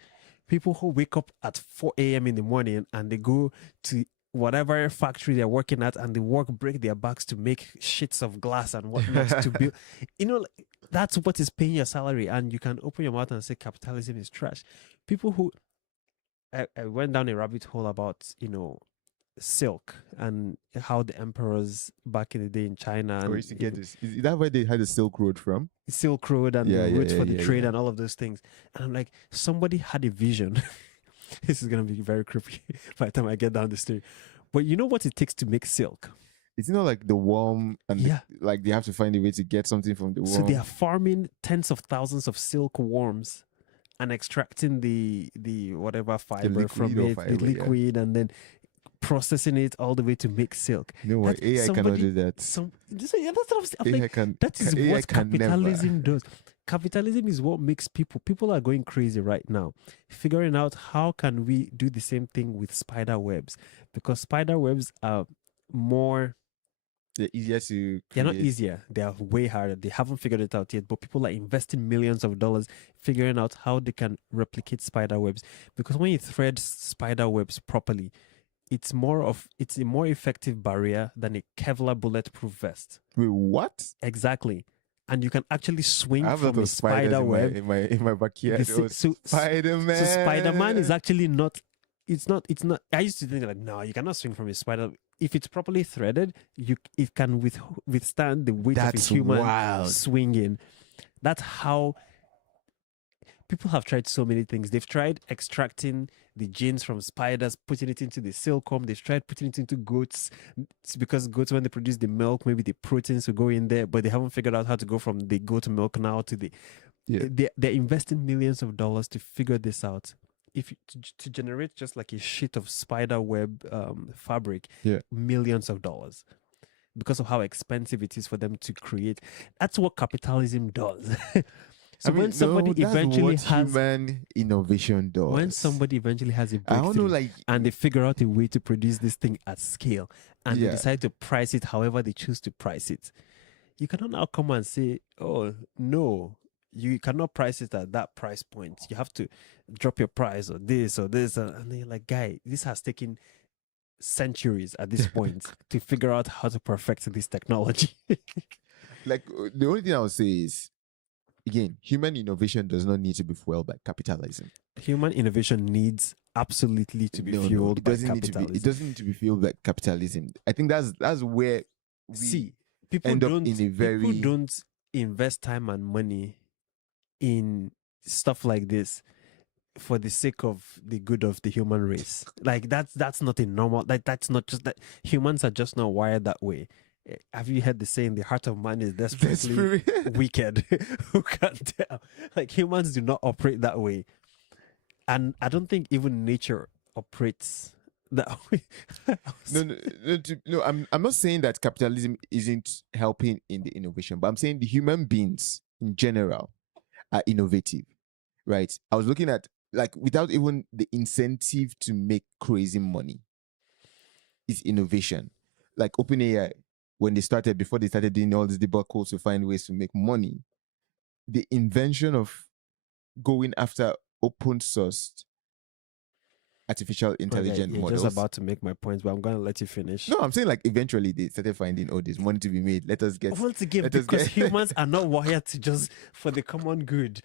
People who wake up at 4 a.m. in the morning and they go to whatever factory they're working at and they break their backs to make sheets of glass and whatnot to build. That's what is paying your salary. And you can open your mouth and say capitalism is trash. People who... I went down a rabbit hole about, silk and how the emperors back in the day in China Or and used to get this. Is that where they had the Silk Road from? Silk Road and the Yeah, yeah, routes yeah, for the yeah, trade yeah. and all of those things. And I'm like, somebody had a vision. This is gonna be very creepy by the time I get down the street. But you know what it takes to make silk? It's not like the worm and Yeah. like they have to find a way to get something from the So they worm. are farming tens of thousands of silk worms and extracting the whatever fiber liquid from or it, the fiber, yeah. liquid, and then processing it all the way to make silk. You know what? That AI cannot do that. Yeah, that's what I'm AI like. can. That is AI what can never. capitalism does. Capitalism is what makes people are going crazy right now, figuring out how can we do the same thing with spider webs, because spider webs are more, They're easier to they're not create. easier, they are way harder. They haven't figured it out yet, but people are investing millions of dollars figuring out how they can replicate spider webs, because when you thread spider webs properly, it's a more effective barrier than a Kevlar bulletproof vest. Wait, what? Exactly. And you can actually I swing have a lot from a of spiders spider in my web. in my backyard. So, Spider-Man. so Spider-Man is actually not, it's not, I used to think like, no, you cannot swing from a spider. If it's properly threaded, it can withstand the weight That's of a human wild. swinging. That's how people have tried so many things. They've tried extracting the genes from spiders, putting it into the silkworm. They've tried putting it into goats. It's because goats, when they produce the milk, maybe the proteins will go in there, but they haven't figured out how to go from the goat milk now to the. Yeah. They're investing millions of dollars to figure this out. If you, to generate just like a sheet of spider web fabric, Yeah. millions of dollars, because of how expensive it is for them to create. That's what capitalism does. So when somebody that's eventually what has human innovation does. when somebody eventually has a I don't know, breakthrough like and they figure out a way to produce this thing at scale and Yeah. they decide to price it however they choose to price it, you cannot now come and say, oh no, you cannot price it at that price point, you have to drop your price or this or this, and then you're like, guy, this has taken centuries at this point to figure out how to perfect this technology. like the only thing I would say is, again, human innovation does not need to be fueled by capitalism. Human innovation needs absolutely to be fueled it by doesn't need to be. capitalism. It doesn't need to be fueled by capitalism. I think that's where we See, people end up don't in a very people don't invest time and money in stuff like this for the sake of the good of the human race. Like that's not a normal, like that's not just that humans are just not wired that way. Have you heard the saying, the heart of man is desperately wicked? Who can tell? Like humans do not operate that way. And I don't think even nature operates that way. No. I'm not saying that capitalism isn't helping in the innovation, but I'm saying the human beings in general are innovative, right? I was looking at, like, without even the incentive to make crazy money, is innovation. Like OpenAI, when before they started doing all these debacles to find ways to make money, the invention of going after open sourced artificial intelligent You're models. just about to make my points, but I'm gonna let you finish. No, I'm saying like eventually they started finding, oh, there's money to be made. Let us get. Once again, let us because get- humans are not wired to just for the common good.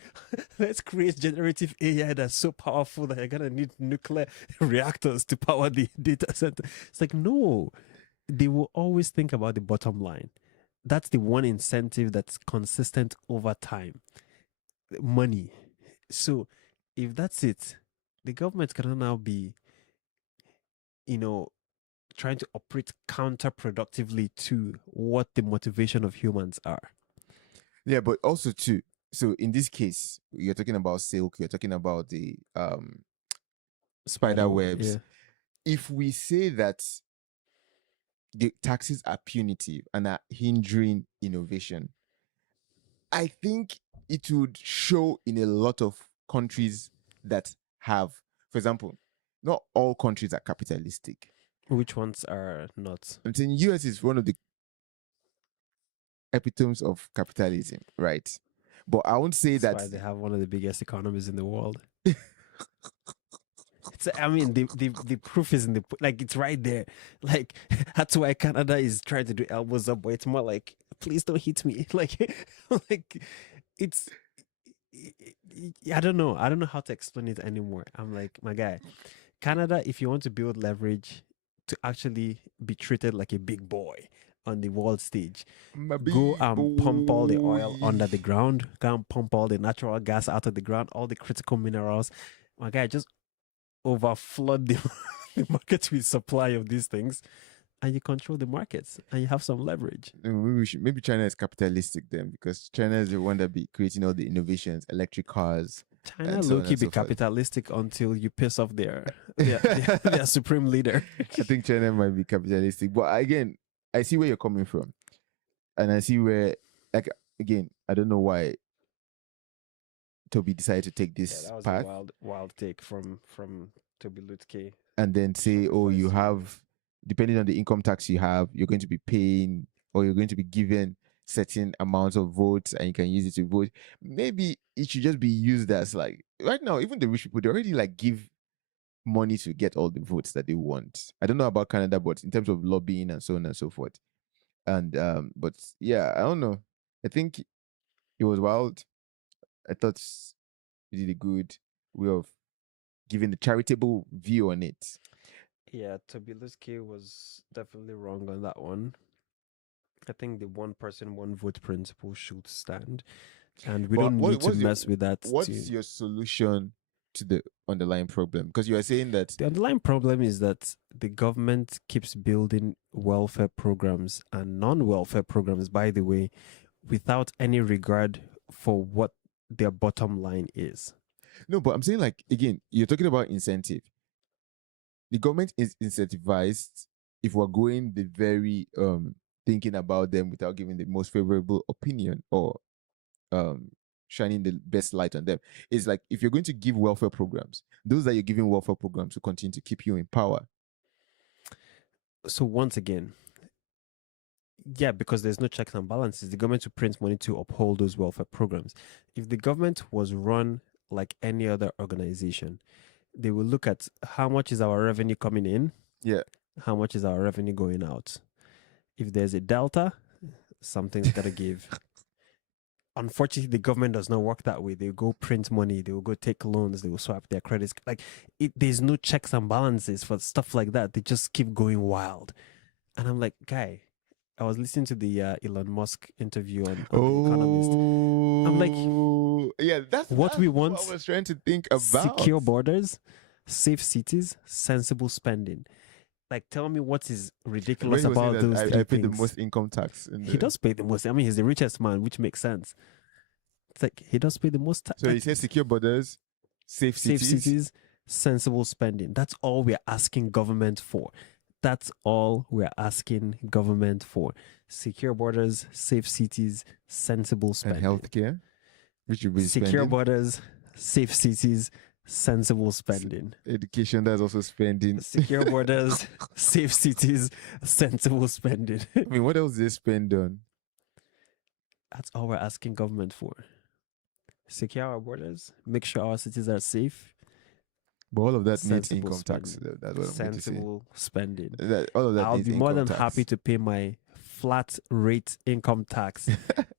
Let's create generative AI that's so powerful that you're gonna need nuclear reactors to power the data center. It's like, no, they will always think about the bottom line. That's the one incentive that's consistent over time. Money. So if that's it, the government cannot now be, trying to operate counterproductively to what the motivation of humans are. Yeah, but also too. So in this case, you're talking about silk. You're talking about the spider webs. Yeah. If we say that the taxes are punitive and are hindering innovation, I think it would show in a lot of countries that have, for example, not all countries are capitalistic. Which ones are not? I'm saying US is one of the epitomes of capitalism, right? But I won't say That's that why they have one of the biggest economies in the world. The proof is in the, like, it's right there. Like, that's why Canada is trying to do elbows up, but it's more like, please don't hit me. Like it's, I don't know. I don't know how to explain it anymore. I'm like, my guy, Canada, if you want to build leverage, to actually be treated like a big boy on the world stage. My Go big and pump all the oil boy. under the ground. Go and pump all the natural gas out of the ground, all the critical minerals. My guy, just overflood the, the market with supply of these things, and you control the markets, and you have some leverage. Maybe China is capitalistic then, because China is the one that be creating all the innovations, electric cars, China and so on low-key and be so forth. capitalistic until you piss off their supreme leader. I think China might be capitalistic, but again, I see where you're coming from, and I see where, like, again, I don't know why Toby decided to take Yeah, this that was path a wild take from Toby Lutke. and then say, from oh, you Voice. have, depending on the income tax you have, you're going to be paying, or you're going to be given certain amounts of votes and you can use it to vote. Maybe it should just be used as, like, right now, even the rich people, they already like give money to get all the votes that they want. I don't know about Canada, but in terms of lobbying and so on and so forth. And but yeah, I don't know. I think it was wild. I thought he did a good way of giving the charitable view on it. Yeah, Toby Lutke was definitely wrong on that one. I think the one person, one vote principle should stand, and we But don't need to what's mess with that. what's your solution to the underlying problem? Because you are saying that The underlying problem is that the government keeps building welfare programs and non-welfare programs, by the way, without any regard for what their bottom line is. no, but I'm saying, like, again, you're talking about incentive. The government is incentivized if we're going the very thinking about them without giving the most favorable opinion or shining the best light on them. It's like, if you're going to give welfare programs, those that you're giving welfare programs will continue to keep you in power. So once again, yeah, because there's no checks and balances, the government will print money to uphold those welfare programs. If the government was run like any other organization, they will look at how much is our revenue coming in, Yeah. how much is our revenue going out. If there's a delta, something's got to give. Unfortunately, the government does not work that way. They will go print money, they will go take loans, they will swap their credits. Like, there's no checks and balances for stuff like that. They just keep going wild. And I'm like, guy, I was listening to the Elon Musk interview on The Economist. I'm like, yeah, that's we what want, I was trying to think about. secure borders, safe cities, sensible spending. Like, tell me what is ridiculous When he was saying about that those I three pay the things. most income tax. He does pay the most. I mean, he's the richest man, which makes sense. It's like, he does pay the most tax. So he says secure borders, safe cities. Sensible spending. That's all we're asking government for. That's all we're asking government for. Secure borders, safe cities, sensible And spending. healthcare, which you be Secure spending. borders, safe cities, sensible spending. Education, that's also spending. Secure borders, safe cities, sensible spending. I mean, what else do they spend on? That's all we're asking government for. Secure our borders, make sure our cities are safe. But all of that needs Sensible income tax. spending. That's what I'm going to say. Sensible spending. All of that I'll needs be more income than tax. happy to pay my flat rate income tax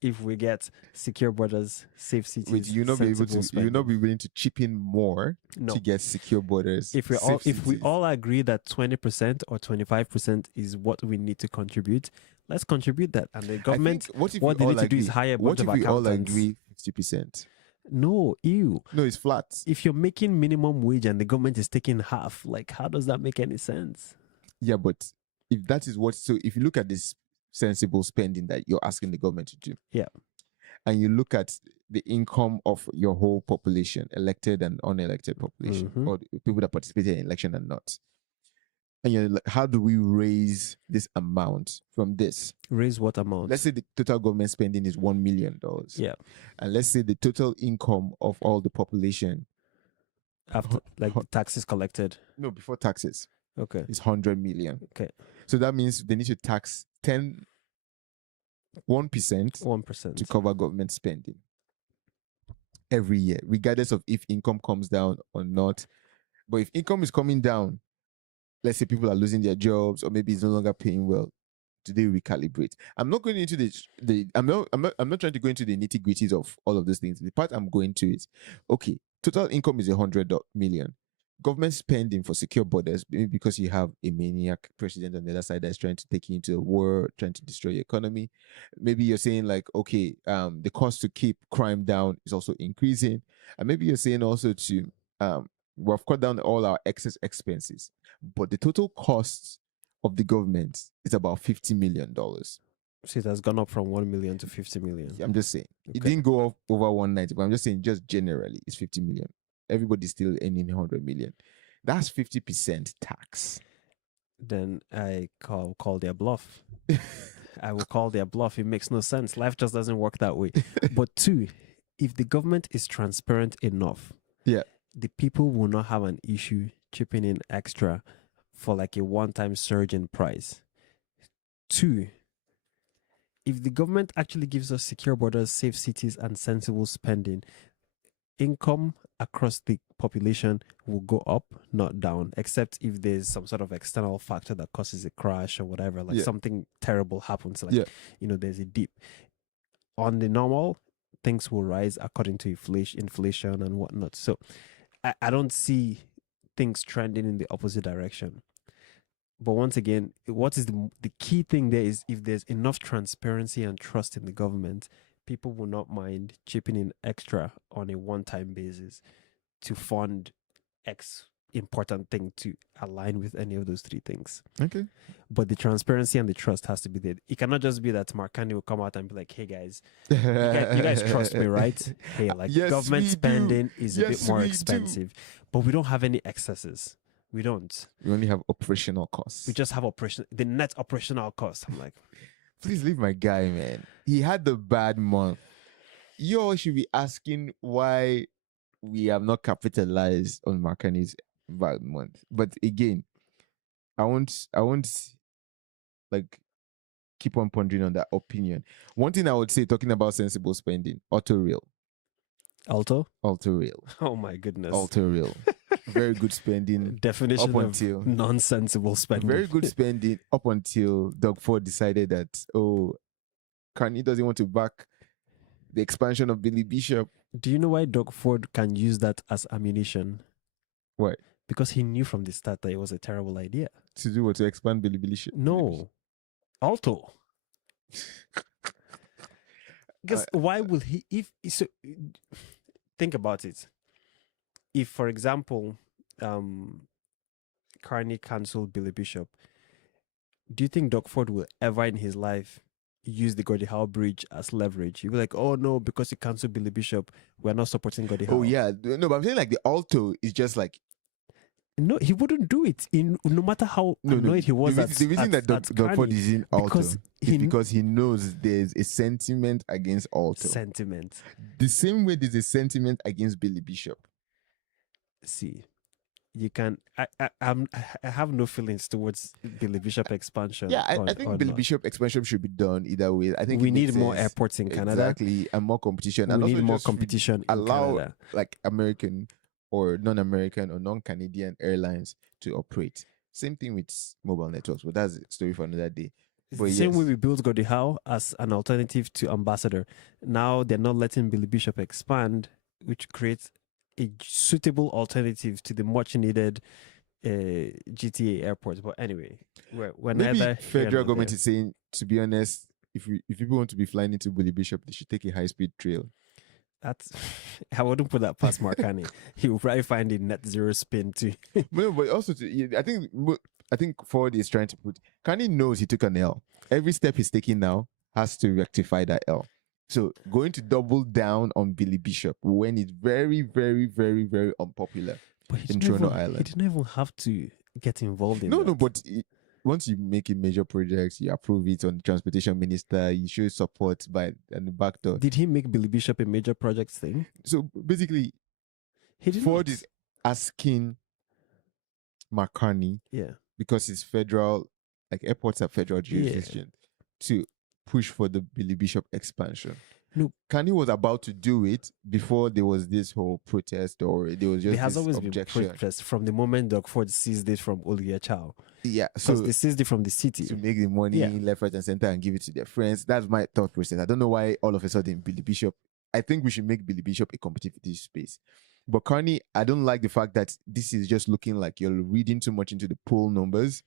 if we get secure borders, safe cities. Which you not be able sensible to, you not be willing to chip in more No. to get secure borders. If we safe all cities. agree that 20% or 25% is what we need to contribute, let's contribute that. And the I government, think, what if what we they all need to do is agree? hire a What bunch if of we all accountants. agree 50%? No, ew. No, it's flat. If you're making minimum wage and the government is taking half, like, how does that make any sense? Yeah, but if that is what, so if you look at this sensible spending that you're asking the government to do, Yeah. and you look at the income of your whole population, elected and unelected population, Mhm. or the people that participated in election and not, and you're like, how do we raise this amount from this? Raise what amount? Let's say the total government spending is $1 million. Yeah. And let's say the total income of all the population, After, like, the taxes collected. no, before taxes, Okay. is 100 million. Okay. So that means they need to tax 1% 1%. to cover government spending every year, regardless of if income comes down or not. But if income is coming down, let's say people are losing their jobs or maybe it's no longer paying well, do they recalibrate? I'm not going into I'm not trying to go into the nitty-gritties of all of those things. The part I'm going to is, okay, total income is 100 million. government spending for secure borders, maybe because you have a maniac president on the other side that's trying to take you into a war, trying to destroy your economy. Maybe you're saying like, okay, the cost to keep crime down is also increasing, and maybe you're saying also to we've cut down all our excess expenses, but the total cost of the government is about $50 million. So it has gone up from 1 million to 50 million. I'm just saying it Okay. didn't go up over 190, but I'm just saying just generally it's 50 million. Everybody's still earning 100 million. That's 50% tax. Then I call their bluff. I will call their bluff. It makes no sense. Life just doesn't work that way. But two, if the government is transparent enough, Yeah. the people will not have an issue chipping in extra for like a one-time surge in price. Two, if the government actually gives us secure borders, safe cities, and sensible spending, income across the population will go up, not down, except if there's some sort of external factor that causes a crash or whatever, like Yeah. something terrible happens, like, Yeah. there's a dip. On the normal, things will rise according to inflation and whatnot. So I don't see things trending in the opposite direction. But once again, what is the key thing there is if there's enough transparency and trust in the government, people will not mind chipping in extra on a one-time basis to fund X important thing to align with any of those three things. Okay. But the transparency and the trust has to be there. It cannot just be that Markani will come out and be like, hey guys, you guys trust me, right? Hey, like Yes, government we do. spending is a bit Yes, more we do. expensive, but we don't have any excesses. We don't. We only have operational costs. We just have the net operational cost. I'm like, Please leave my guy, man. He had the bad month. You all should be asking why we have not capitalized on Markani's bad month. But again, I won't like keep on pondering on that opinion. One thing I would say, talking about sensible spending, auto rail. Alto? Auto rail. Oh my goodness. Auto rail. Very good spending. Definition up of until nonsensible spending. very good spending up until Doug Ford decided that, Carney doesn't want to back the expansion of Billy Bishop. Do you know why Doug Ford can use that as ammunition? Why? Because he knew from the start that it was a terrible idea. To do what? To expand Billy Bishop? No. Alto. Because why will he, think about it. If, for example, Carney cancelled Billy Bishop, do you think Doug Ford will ever in his life use the Gordie Howe bridge as leverage? You'll be like, oh no, because he cancelled Billy Bishop, we're not supporting Gordie Howe. Oh yeah. No, but I'm saying like the Alto is just like, no, he wouldn't do it. No matter how annoyed he was. The reason that Doug Ford is in Alto is because he knows there's a sentiment against Alto. Sentiment. The same way there's a sentiment against Billy Bishop. See, you can. I have no feelings towards Billy Bishop expansion. Yeah, I think Billy Bishop expansion should be done either way. I think we need more airports in Canada. Exactly, and more competition. We and need also more just competition. Allow in Canada. like American or non-American or non-Canadian airlines to operate. Same thing with mobile networks, but that's a story for another day. It's But the same way we built Gordie Howe as an alternative to Ambassador. Now they're not letting Billy Bishop expand, which creates a suitable alternative to the much needed GTA airports. But anyway, we're maybe neither federal government is saying, to be honest, if people want to be flying into Billy Bishop, they should take a high-speed trail. That's I wouldn't put that past Markani. He will probably find a net zero spin too. No, but also I think Ford is trying to put. Kanye knows he took an L. Every step he's taking now has to rectify that L. So going to double down on Billy Bishop when it's very, very, very, very unpopular in Toronto Island. He didn't even have to get involved in that. No, but once you make a major project, you approve it on the transportation minister, you show support and the back door. Did he make Billy Bishop a major project thing? So basically, Ford is asking McCartney, because it's federal, like airports are federal jurisdiction, to push for the Billy Bishop expansion. No, Kanye was about to do it before there was this whole protest, or there was just there has this always objection. been protest from the moment Doug Ford seized it from Olivier Chow. Yeah, because they seized it from the city to make the money left, right, and center and give it to their friends. That's my thought process. I don't know why all of a sudden Billy Bishop. I think we should make Billy Bishop a competitive space. But Carney, I don't like the fact that this is just looking like you're reading too much into the poll numbers.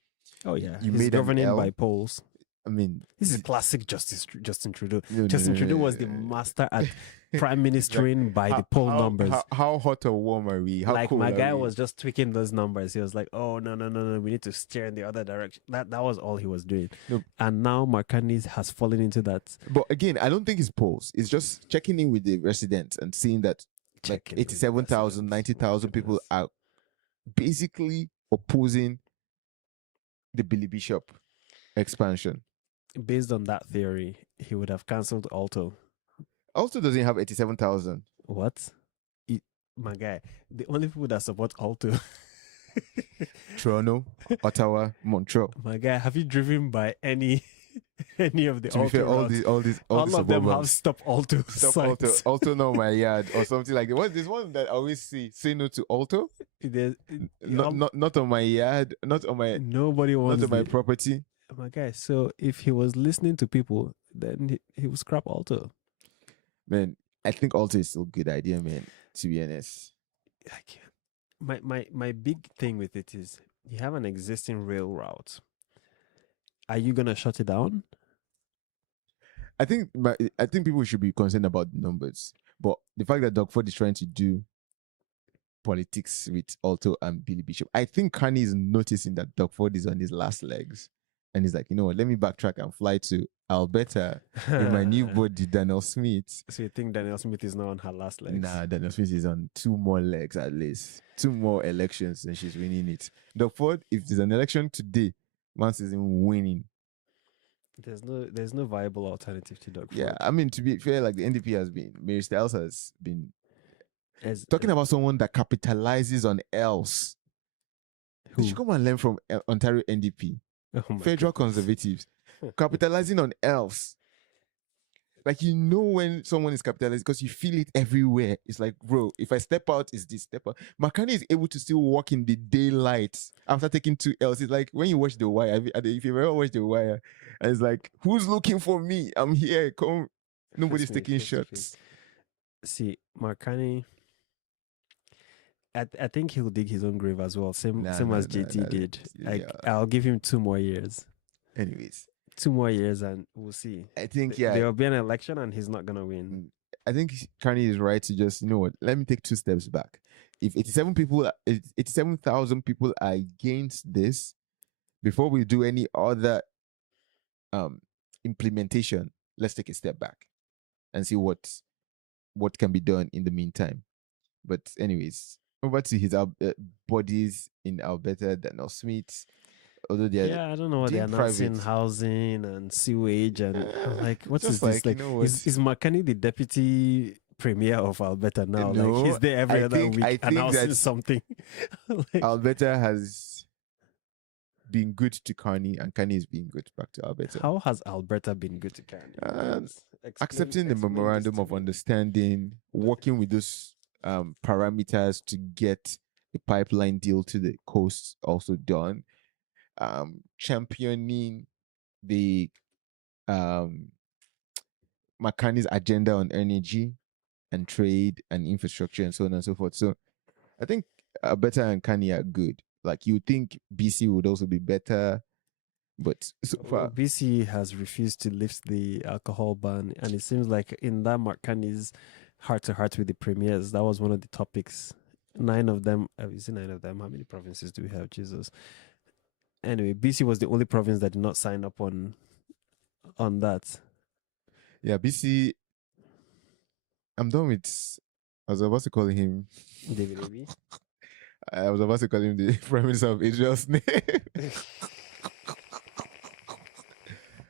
Oh yeah, You he's made an governing L. by polls. I mean, This is classic Justin Trudeau. no, Justin Trudeau was the no. master at prime ministering by the poll numbers. How hot or warm are we? How like cold my are guy we? was just tweaking those numbers. He was like, "Oh no, we need to steer in the other direction." That was all he was doing. No. And now Mark Carney has fallen into that. But again, I don't think it's polls. It's just checking in with the residents and seeing that like 87,000, 90,000 people are basically opposing the Billy Bishop expansion. Based on that theory, he would have cancelled Alto. Also doesn't have 87,000. What? My guy, the only people that support Alto. Toronto, Ottawa, Montreal. My guy, have you driven by any of the To be Alto fair, routes? all of them have stop Alto. Stop signs. Alto, not my yard or something like that. What's this one that I always see? Say no to Alto. Not on my yard, not on my nobody wants not on my property. My guy, so if he was listening to people, then he would scrap Alto. Man, I think Alto is still a good idea, man. To be honest, my big thing with it is you have an existing rail route. Are you gonna shut it down? I think people should be concerned about the numbers, but the fact that Doug Ford is trying to do politics with Alto and Billy Bishop, I think Carney is noticing that Doug Ford is on his last legs, and he's like, you know what? Let me backtrack and fly to Alberta with my new body, Danielle Smith. So you think Danielle Smith is now on her last legs? Nah, Danielle Smith is on 2 more legs at least. 2 more elections and she's winning it. Doug Ford, if there's an election today, once is in winning. There's no viable alternative to Doug Ford. Yeah, I mean, to be fair, like the NDP has been, Mary Styles has been talking about someone that capitalizes on else. Who? They should come and learn from Ontario NDP. Federal Conservatives. Capitalizing on else. Like, you know when someone is capitalizing because you feel it everywhere. It's like, bro, if I step out, it's this step out. McCartney is able to still walk in the daylight after taking 2 L's. It's like when you watch The Wire, if you've ever watched The Wire, and it's like, who's looking for me? I'm here. Come. Nobody's taking shots. See, McCartney, I think he'll dig his own grave as well. Same as JT did. I'll give him 2 more years. Anyways. 2 more years and we'll see. I think, there will be an election and he's not going to win. I think Carney is right to just, you know what, let me take 2 steps back. If 87,000 people are against this, before we do any other implementation, let's take a step back and see what can be done in the meantime. But anyways, over to his bodies in Alberta, Danielle Smith. Although I don't know what they're announcing housing and sewage and like what's this? Like, you know what? Is McCartney the deputy premier of Alberta now? No, like he's there every other week announcing something. Like, Alberta has been good to Carney and Carney is being good back to Alberta. How has Alberta been good to Carney? Accepting the memorandum of understanding, working with those parameters to get a pipeline deal to the coast also done. Championing the McCartney's agenda on energy and trade and infrastructure and so on and so forth. So I think Alberta and Carney are good. Like, you would think BC would also be better, but so far BC has refused to lift the alcohol ban, and it seems like in that Mark Carney's heart-to-heart with the premiers, that was one of the topics. 9 of them. Is it 9 of them? How many provinces do we have? Jesus. Anyway, BC was the only province that did not sign up on that. Yeah, BC. I'm done with. I was about to call him David Abbey. I was about to call him the Prime Minister of Israel's name.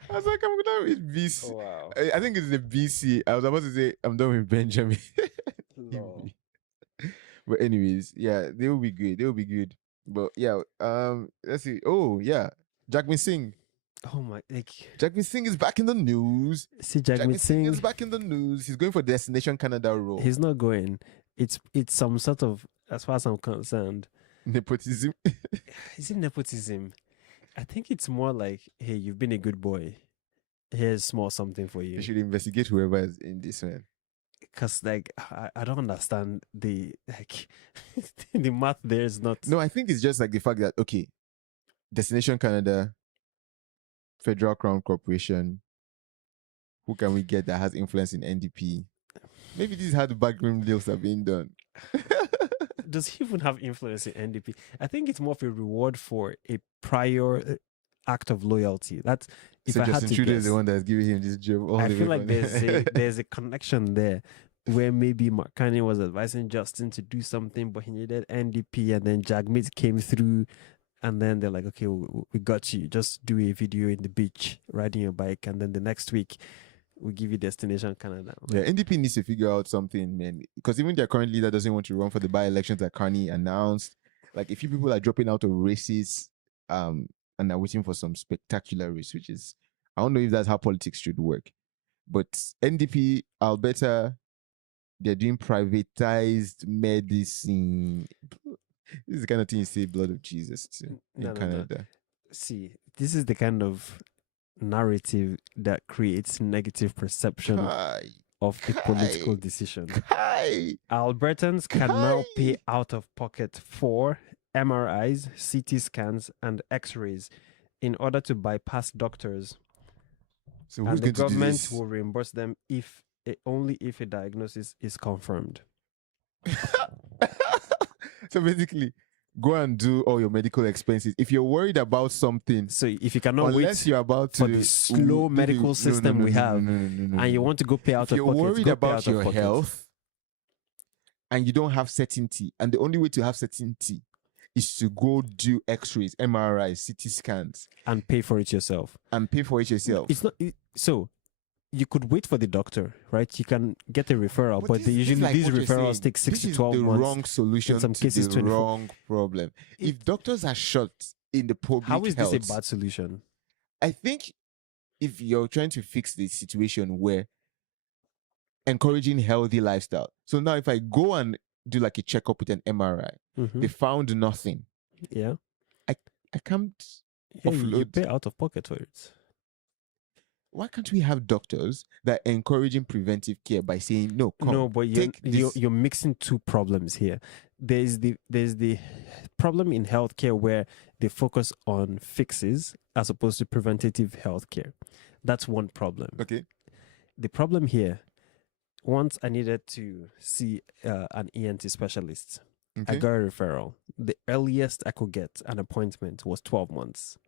I was like, I'm done with BC. Oh, wow. I think it's the BC. I was about to say I'm done with Benjamin. No. But anyways, yeah, they will be good. They will be good. But yeah, let's see. Oh yeah, Jagmeet Singh. Oh my! Jagmeet Singh is back in the news. See, Jagmeet Singh is back in the news. He's going for Destination Canada role. He's not going. It's some sort of, as far as I'm concerned, nepotism. Is it nepotism? I think it's more like, hey, you've been a good boy. Here's small something for you. You should investigate whoever is in this one. because like I don't understand the like the math there is not. No, I think it's just like the fact that okay, Destination Canada, Federal Crown Corporation, who can we get that has influence in NDP? Maybe this is how the backroom deals are being done. Does he even have influence in NDP? I think it's more of a reward for a prior act of loyalty. That's if So I had Justin to Trudeau is guess. the one that's giving him this job. All I the feel way like from there's a connection there where maybe Mark Carney was advising Justin to do something, but he needed NDP, and then Jagmeet came through, and then they're like, okay, we got you. Just do a video in the beach riding your bike, and then the next week we give you Destination Canada. Yeah, NDP needs to figure out something, man. Because even their current leader doesn't want to run for the by-elections that Carney announced. Like, if you people are dropping out of races, and are waiting for some spectacular race, which is, I don't know if that's how politics should work. But NDP, Alberta, they're doing privatized medicine. This is the kind of thing you say, blood of Jesus to in Canada. See, this is the kind of narrative that creates negative perception of a political decision. Albertans can now pay out of pocket for MRIs, CT scans, and X-rays in order to bypass doctors. So who's and the government will reimburse them only if a diagnosis is confirmed. So basically, go and do all your medical expenses. If you're worried about something, so if you cannot unless wait you're about to for the slow medical system we have, and you want to go pay out of pocket, you're worried about your health, and you don't have certainty, and the only way to have certainty is to go do X-rays, MRIs, CT scans, and pay for it yourself. It's not so. You could wait for the doctor, right? You can get a referral, but usually these referrals take 6 to 12 months. This is the wrong solution in some cases, to the 24. Wrong problem. If doctors are shut in the public how is health, this a bad solution? I think if you're trying to fix the situation where encouraging healthy lifestyle. So now if I go and do like a checkup with an MRI, they found nothing. Yeah. I can't offload. You pay out of pocket for it. Why can't we have doctors that are encouraging preventive care by saying no? But you're mixing two problems here. There's the problem in healthcare where they focus on fixes as opposed to preventative healthcare. That's one problem. Okay. The problem here, once I needed to see an ENT specialist, I got a referral. The earliest I could get an appointment was 12 months.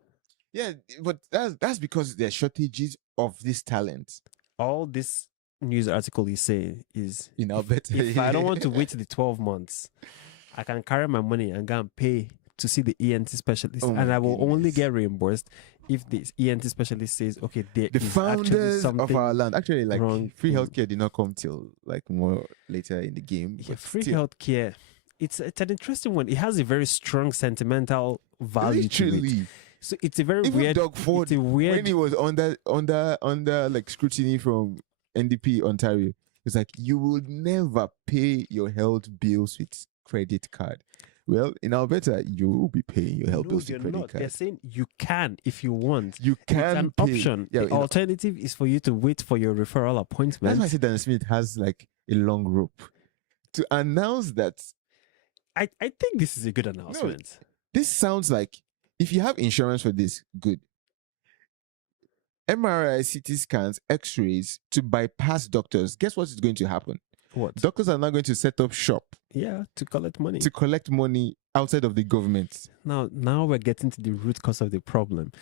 Yeah, but that's because there are shortages of this talent. All this news article is saying is in Alberta. If I don't want to wait the 12 months, I can carry my money and go and pay to see the ENT specialist, and I will only get reimbursed if the ENT specialist says, okay, the founders of our land actually like wrong. Free healthcare did not come till like more later in the game. Yeah, free healthcare, it's an interesting one. It has a very strong sentimental value to it. So it's a very weird. Doug Ford, when he was under like scrutiny from NDP Ontario, it's like you will never pay your health bills with credit card. Well, in Alberta, you will be paying your health bills with credit card. They're saying you can if you want. You can. It's an option. Yeah, the alternative is for you to wait for your referral appointment. That's why I said Dan Smith has like a long rope to announce that. I think this is a good announcement. No, this sounds like. If you have insurance for this, good. MRI, CT scans, X-rays to bypass doctors. Guess what is going to happen? What? Doctors are now going to set up shop. Yeah, to collect money. To collect money outside of the government. Now we're getting to the root cause of the problem,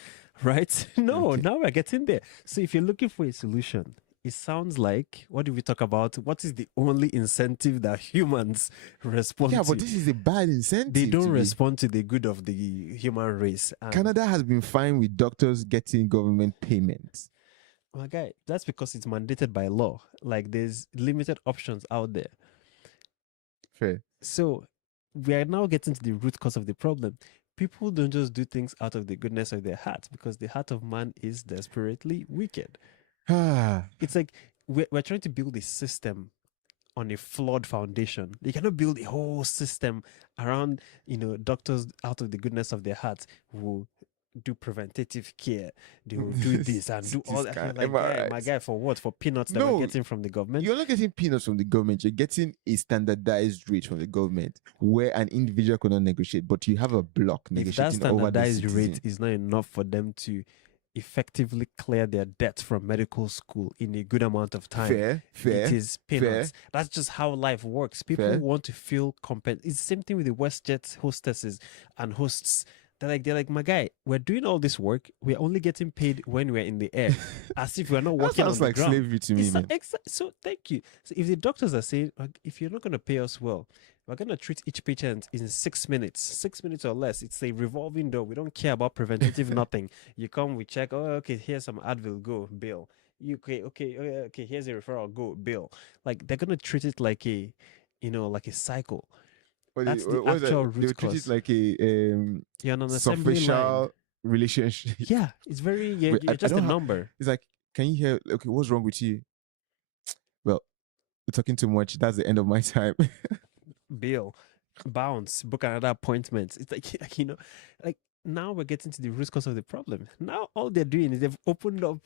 right? Now we're getting there. So if you're looking for a solution, it sounds like, what did we talk about? What is the only incentive that humans respond to? Yeah, but this is a bad incentive. They don't respond to the good of the human race. Canada has been fine with doctors getting government payments. My guy, that's because it's mandated by law. Like, there's limited options out there. Fair. So we are now getting to the root cause of the problem. People don't just do things out of the goodness of their heart, because the heart of man is desperately wicked. It's like we're trying to build a system on a flawed foundation. You cannot build a whole system around, doctors out of the goodness of their hearts who do preventative care. They will do this and do CT all that. scan, You're like, my MRIs. guy, for what? For peanuts that we're No, getting from the government? you're not getting peanuts from the government. You're getting a standardized rate from the government where an individual cannot negotiate, but you have a block If that negotiating over the standardized citizen. rate is not enough for them to effectively clear their debt from medical school in a good amount of time, Fair. it is peanuts. That's just how life works. People Fair. want to feel competent. It's the same thing with the WestJet hostesses and hosts. They're like, my guy, we're doing all this work. We're only getting paid when we're in the air, as if we're not That working on sounds the like ground. slavery to me, man. So thank you. So if the doctors are saying, like, if you're not going to pay us well, we're going to treat each patient in 6 minutes, 6 minutes or less. It's a revolving door. We don't care about preventative nothing. You come, we check. Oh, okay, here's some Advil. Go, bill. Okay. Here's a referral. Go, bill. Like, they're going to treat it like a, like a cycle. That's the actual root They would treat cause. it like a You're on an assembly line. superficial relationship. Yeah, it's very, you're Wait, I just a don't have- number. It's like, can you hear? Okay, what's wrong with you? Well, you're talking too much. That's the end of my time. Bill, bounce, book another appointment. It's like, like now we're getting to the root cause of the problem. Now all they're doing is they've opened up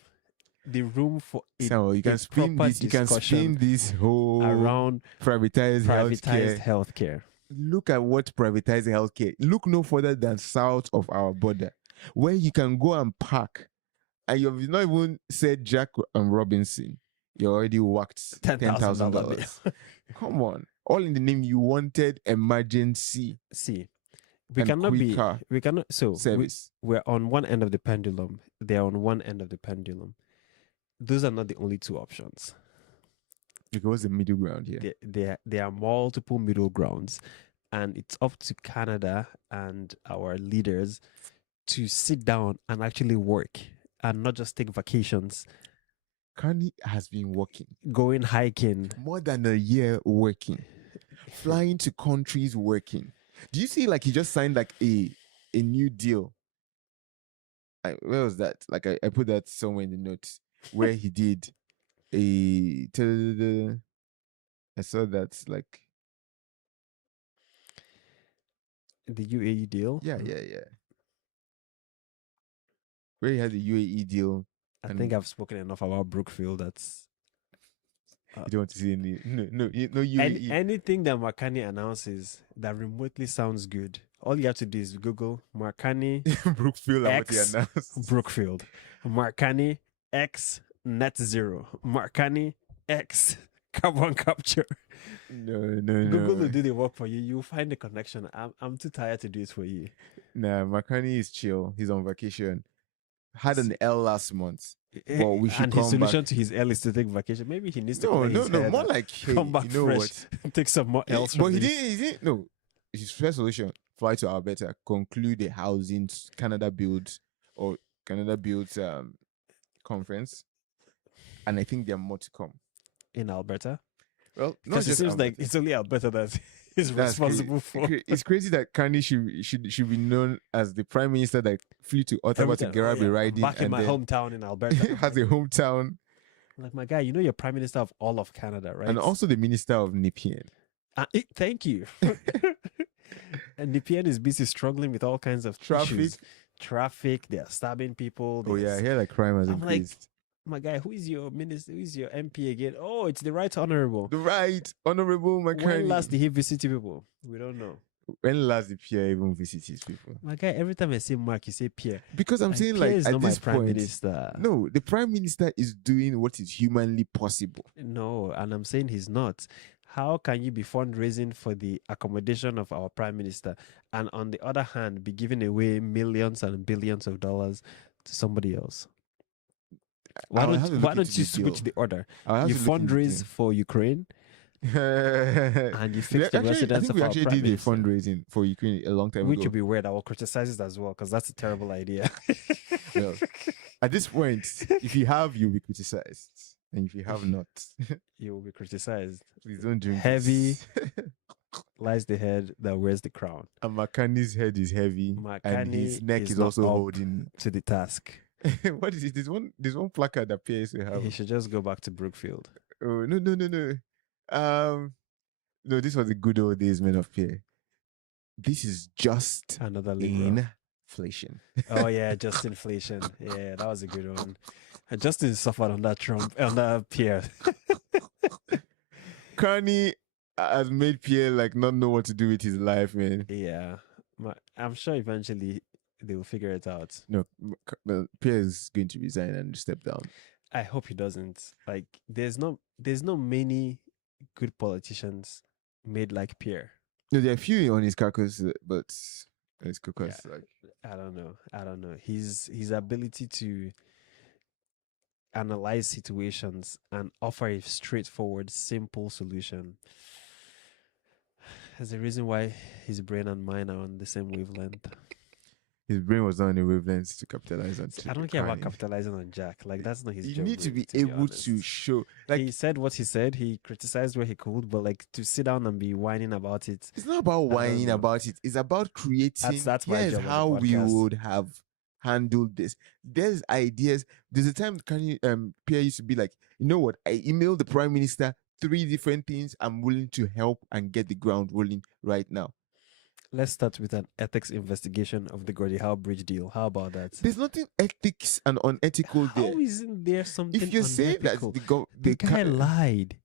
the room for a, So you can a spin proper this. You can discussion spin this whole around privatized privatized healthcare. healthcare. Look at what privatized healthcare. Look no further than south of our border, where you can go and park, and you've not even said Jack and Robinson. You already whacked $10,000. Come on, all in the name you wanted emergency. See, we and cannot be. quicker We cannot. So service. we're on one end of the pendulum. They're on one end of the pendulum. Those are not the only two options. Because the middle ground here. There are multiple middle grounds, and it's up to Canada and our leaders to sit down and actually work and not just take vacations. Kanye has been working, going hiking, more than a year working, flying to countries working. Do you see like he just signed like a new deal? Where was that? Like I put that somewhere in the notes where he did I saw that like the UAE deal. Yeah. Where he had the UAE deal. I think I've spoken enough about Brookfield. That's you don't want to see any no UAE. Anything that Marcani announces that remotely sounds good. All you have to do is Google Marcani Brookfield and what he X announced. Brookfield. Marcani X net zero. Marcani X carbon capture. No. Google will do the work for you. You'll find the connection. I'm too tired to do it for you. Nah, Marcani is chill. He's on vacation. Had an L last month. But we should and come his solution back. to his L is to take vacation. Maybe he needs to No. More like, hey, come back you know fresh, what? take some more L's. But he didn't. No, his first solution: fly to Alberta, conclude a housing Canada builds conference, and I think there are more to come in Alberta. Well, not because it just seems Alberta. like it's only Alberta that is responsible for. It's crazy that Kanye should be known as the prime minister that flew to Ottawa to grab a riding. Back in my hometown in Alberta. Has a hometown. Like, my guy, you're prime minister of all of Canada, right? And also the minister of Nipien. Thank you. And Nipien is busy struggling with all kinds of issues. Traffic, they're stabbing people. Oh yeah, I hear that crime has increased. My guy, who is your minister? Who is your MP again? Oh, it's the right honorable. The right honorable Marcani. When last did he visit people? We don't know. When last did Pierre even visit his people? My guy, every time I say Mark, you say Pierre. Because I'm saying Pierre like is at not this my prime point, minister. No, the prime minister is doing what is humanly possible. No, and I'm saying he's not. How can you be fundraising for the accommodation of our prime minister and on the other hand be giving away millions and billions of dollars to somebody else? Why don't you switch the order? You fundraise for Ukraine and you fix the residents of our prime minister. We actually did a fundraising for Ukraine a long time ago. Which would be weird. I will criticize it as well because that's a terrible idea. Well, at this point, if you have, you'll be criticized. And if you have not, you will be criticized. Please don't drink heavy lies the head that wears the crown. And Makani's head is heavy. And his neck is also holding to the task. What is it? There's one placard that appears to have. He should just go back to Brookfield. Oh no. No, this was the good old days, men of Pierre. This is just another liberal. inflation. Oh yeah, just inflation. Yeah, that was a good one. Justin suffered on that Trump on that Pierre. Carney has made Pierre like not know what to do with his life, man. Yeah, I'm sure eventually they will figure it out. No, Pierre is going to resign and step down. I hope he doesn't. Like, there's no many good politicians made like Pierre. No, there are a few on his caucus, but his Yeah, caucus, like, I don't know. I don't know. His ability to analyze situations and offer a straightforward, simple solution. There's a reason why his brain and mine are on the same wavelength. his brain was not on a wavelength to capitalize on. I don't care about capitalizing on Jack. Like, that's not his You job. need to really, be able honest. to show. Like, he said what he said. He criticized where he could, but like to sit down and be whining about it. it's not about whining know. about it. It's about creating. That's my Here's job on the how we podcast. would have handled this. There's ideas. There's a time Pierre used to be like, you know what? I emailed the prime minister 3 different things. I'm willing to help and get the ground rolling right now. Let's start with an ethics investigation of the Gordie Howe Bridge deal. How about that? There's nothing ethics and unethical there. How isn't there something If you say that unethical? The guy lied.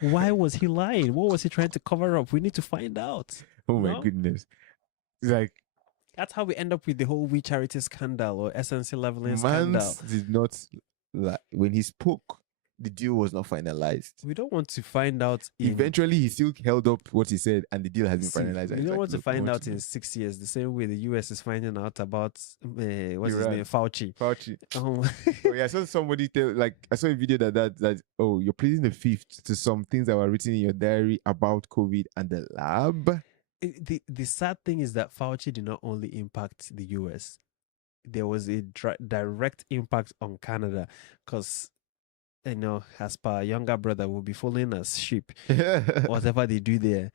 Why was he lying? What was he trying to cover up? We need to find out. Oh my goodness. It's like, that's how we end up with the whole We Charity scandal or SNC leveling scandal. Mans did not lie. When he spoke, the deal was not finalized. We don't want to find out. Eventually, he still held up what he said, and the deal has been finalized. We don't want to find out in 6 years, the same way the US is finding out about what's his name, Fauci. Oh yeah, I saw somebody I saw a video that oh, you're pleading the fifth to some things that were written in your diary about COVID and the lab. The sad thing is that Fauci did not only impact the US. There was a direct impact on Canada because, you know, as per younger brother, will be following us sheep. Whatever they do there.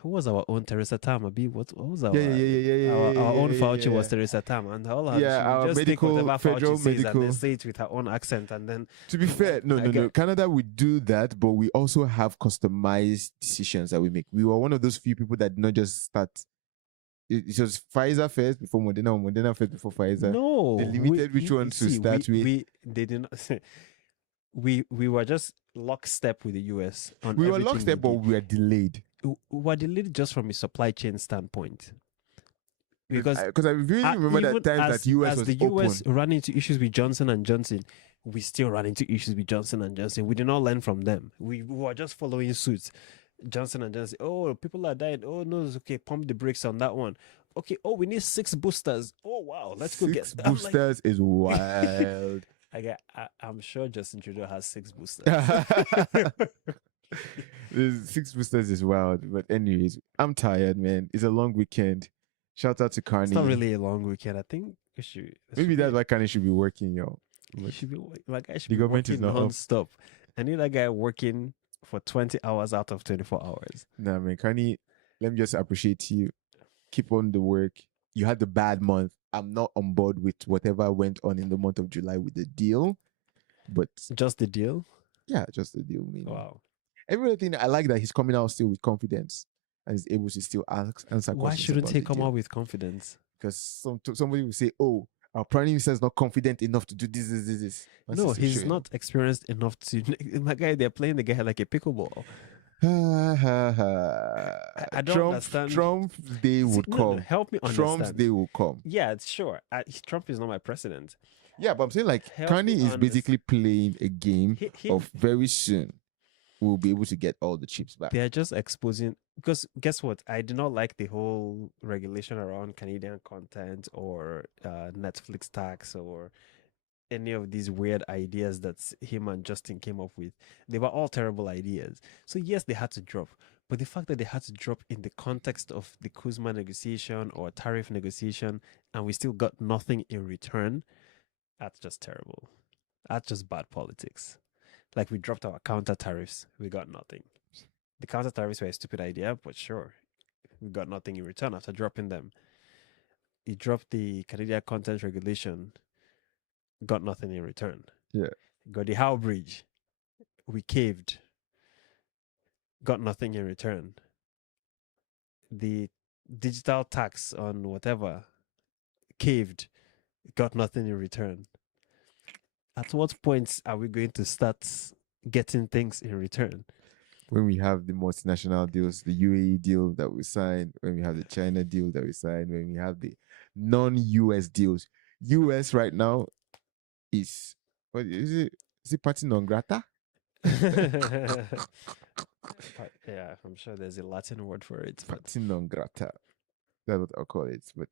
Who was our own Teresa Tam? What was our our own Fauci was Teresa Tam, and all her, our just medical, take whatever federal Fauci says medical, and then say it with her own accent, and then. To be fair, no. Canada would do that, but we also have customized decisions that we make. We were one of those few people that did not just start. It was Pfizer first before Moderna, or Moderna first before Pfizer. No, they limited which one to start with. They did not. We were just lockstep with the US. We were lockstep, but we were delayed. We were delayed just from a supply chain standpoint. Because I really remember that time that US was the US open. ran into issues with Johnson and Johnson, we still ran into issues with Johnson and Johnson. We did not learn from them. We were just following suits. Johnson and Johnson. Oh, people are dying. Oh no, it's okay. Pump the brakes on that one. Okay. Oh, we need 6 boosters. Oh wow, let's go get 6 boosters. Is wild. I'm sure Justin Trudeau has 6 boosters. 6 boosters is wild. But anyways, I'm tired, man. It's a long weekend. Shout out to Carney. It's not really a long weekend. I think we should. Maybe that's why Carney should be working, yo. He should be. My guy should be working non-stop. I need that guy working for 20 hours out of 24 hours. Nah, man, Carney, let me just appreciate you. Keep on the work. You had the bad month. I'm not on board with whatever went on in the month of July with the deal, but just the deal. Yeah, just the deal. Meaning. Wow. Everything I like that he's coming out still with confidence and is able to still answer questions. Why shouldn't he come out with confidence? Because somebody will say, "Oh, our prime minister is not confident enough to do this." No, he's not experienced enough to. My guy, they're playing the guy like a pickleball. I don't understand. Trump's day would come. No, help me understand. Trump's day will come. Yeah, sure. Trump is not my president. Yeah, but I'm saying like Carney is basically playing a game of very soon we'll be able to get all the chips back. They're just exposing, because guess what? I do not like the whole regulation around Canadian content or Netflix tax or any of these weird ideas that him and Justin came up with. They were all terrible ideas. So yes, they had to drop. But the fact that they had to drop in the context of the Kuzma negotiation or tariff negotiation, and we still got nothing in return, that's just terrible. That's just bad politics. Like, we dropped our counter tariffs, we got nothing. The counter tariffs were a stupid idea, but sure, we got nothing in return after dropping them. You dropped the Canadian content regulation, got nothing in return. Yeah. Got the Howe Bridge, we caved, got nothing in return. The digital tax on whatever, caved, got nothing in return. At what point are we going to start getting things in return? When we have the multinational deals, the UAE deal that we signed, when we have the China deal that we signed, when we have the non-US deals. US right now is, what is it? Is it party non grata? Yeah, I'm sure there's a Latin word for it. But Party non grata. That's what I'll call it. But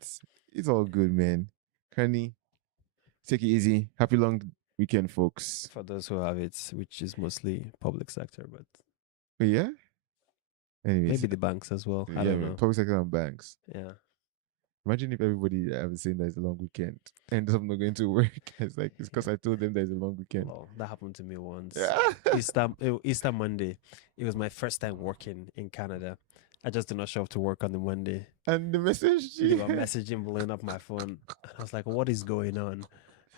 it's all good, man. Kenny, take it easy. Happy long weekend, folks. for those who have it, which is mostly public sector, but But yeah. Anyways, maybe the banks as well. I yeah, don't man. know. Public sector and banks. Yeah. Imagine if everybody was saying there's a long weekend and I'm not going to work. It's like it's because I told them there's a long weekend. Well, that happened to me once. Yeah. Easter Monday. It was my first time working in Canada. I just did not show up to work on the Monday. And the message They were messaging, blowing up my phone. And I was like, "What is going on?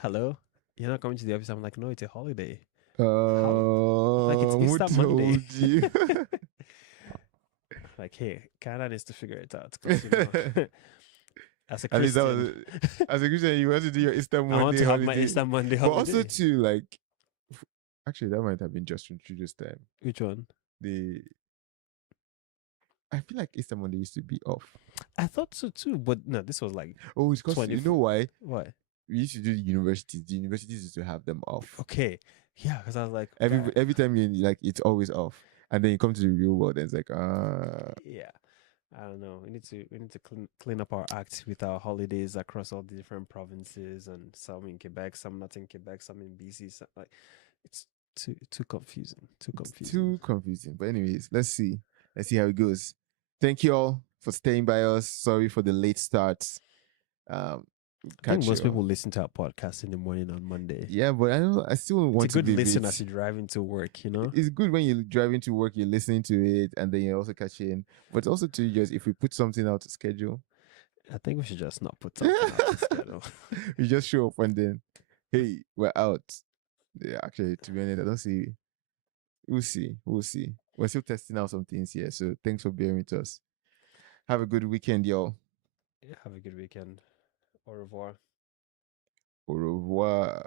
Hello, you're not coming to the office?" I'm like, "No, it's a holiday." Like it's who Easter Monday. told you? Like, hey, Canada needs to figure it out. 'Cause, you know, as a At least that Christian, was as a Christian, you want to do your Easter Monday I want to have my holiday. Easter Monday But holiday. also too, like, actually, that might have been Justin Trudeau's time. Which one? I feel like Easter Monday used to be off. I thought so too, but no, this was like Oh, it's because you know why? Why? We used to do the universities. The universities used to have them off. Okay, yeah, because I was like, Every time you like, it's always off, and then you come to the real world, and it's like, yeah. I don't know. We need to clean up our act with our holidays across all the different provinces, and some in Quebec, some not in Quebec, some in BC. Some, like, it's too confusing. Too confusing. Too confusing. But anyways, let's see how it goes. Thank you all for staying by us. Sorry for the late start. I think most people listen to our podcast in the morning on Monday. Yeah, but I still want to be It's a good listen as you're driving to work, you know? It's good when you're driving to work, you're listening to it, and then you're also catching. But also to just, if we put something out to schedule, I think we should just not put something out to schedule. You just show up and then, hey, we're out. Yeah, actually, to be honest, I don't see. We'll see. We're still testing out some things here. So thanks for bearing with us. Have a good weekend, y'all. Have a good weekend. Au revoir. Au revoir.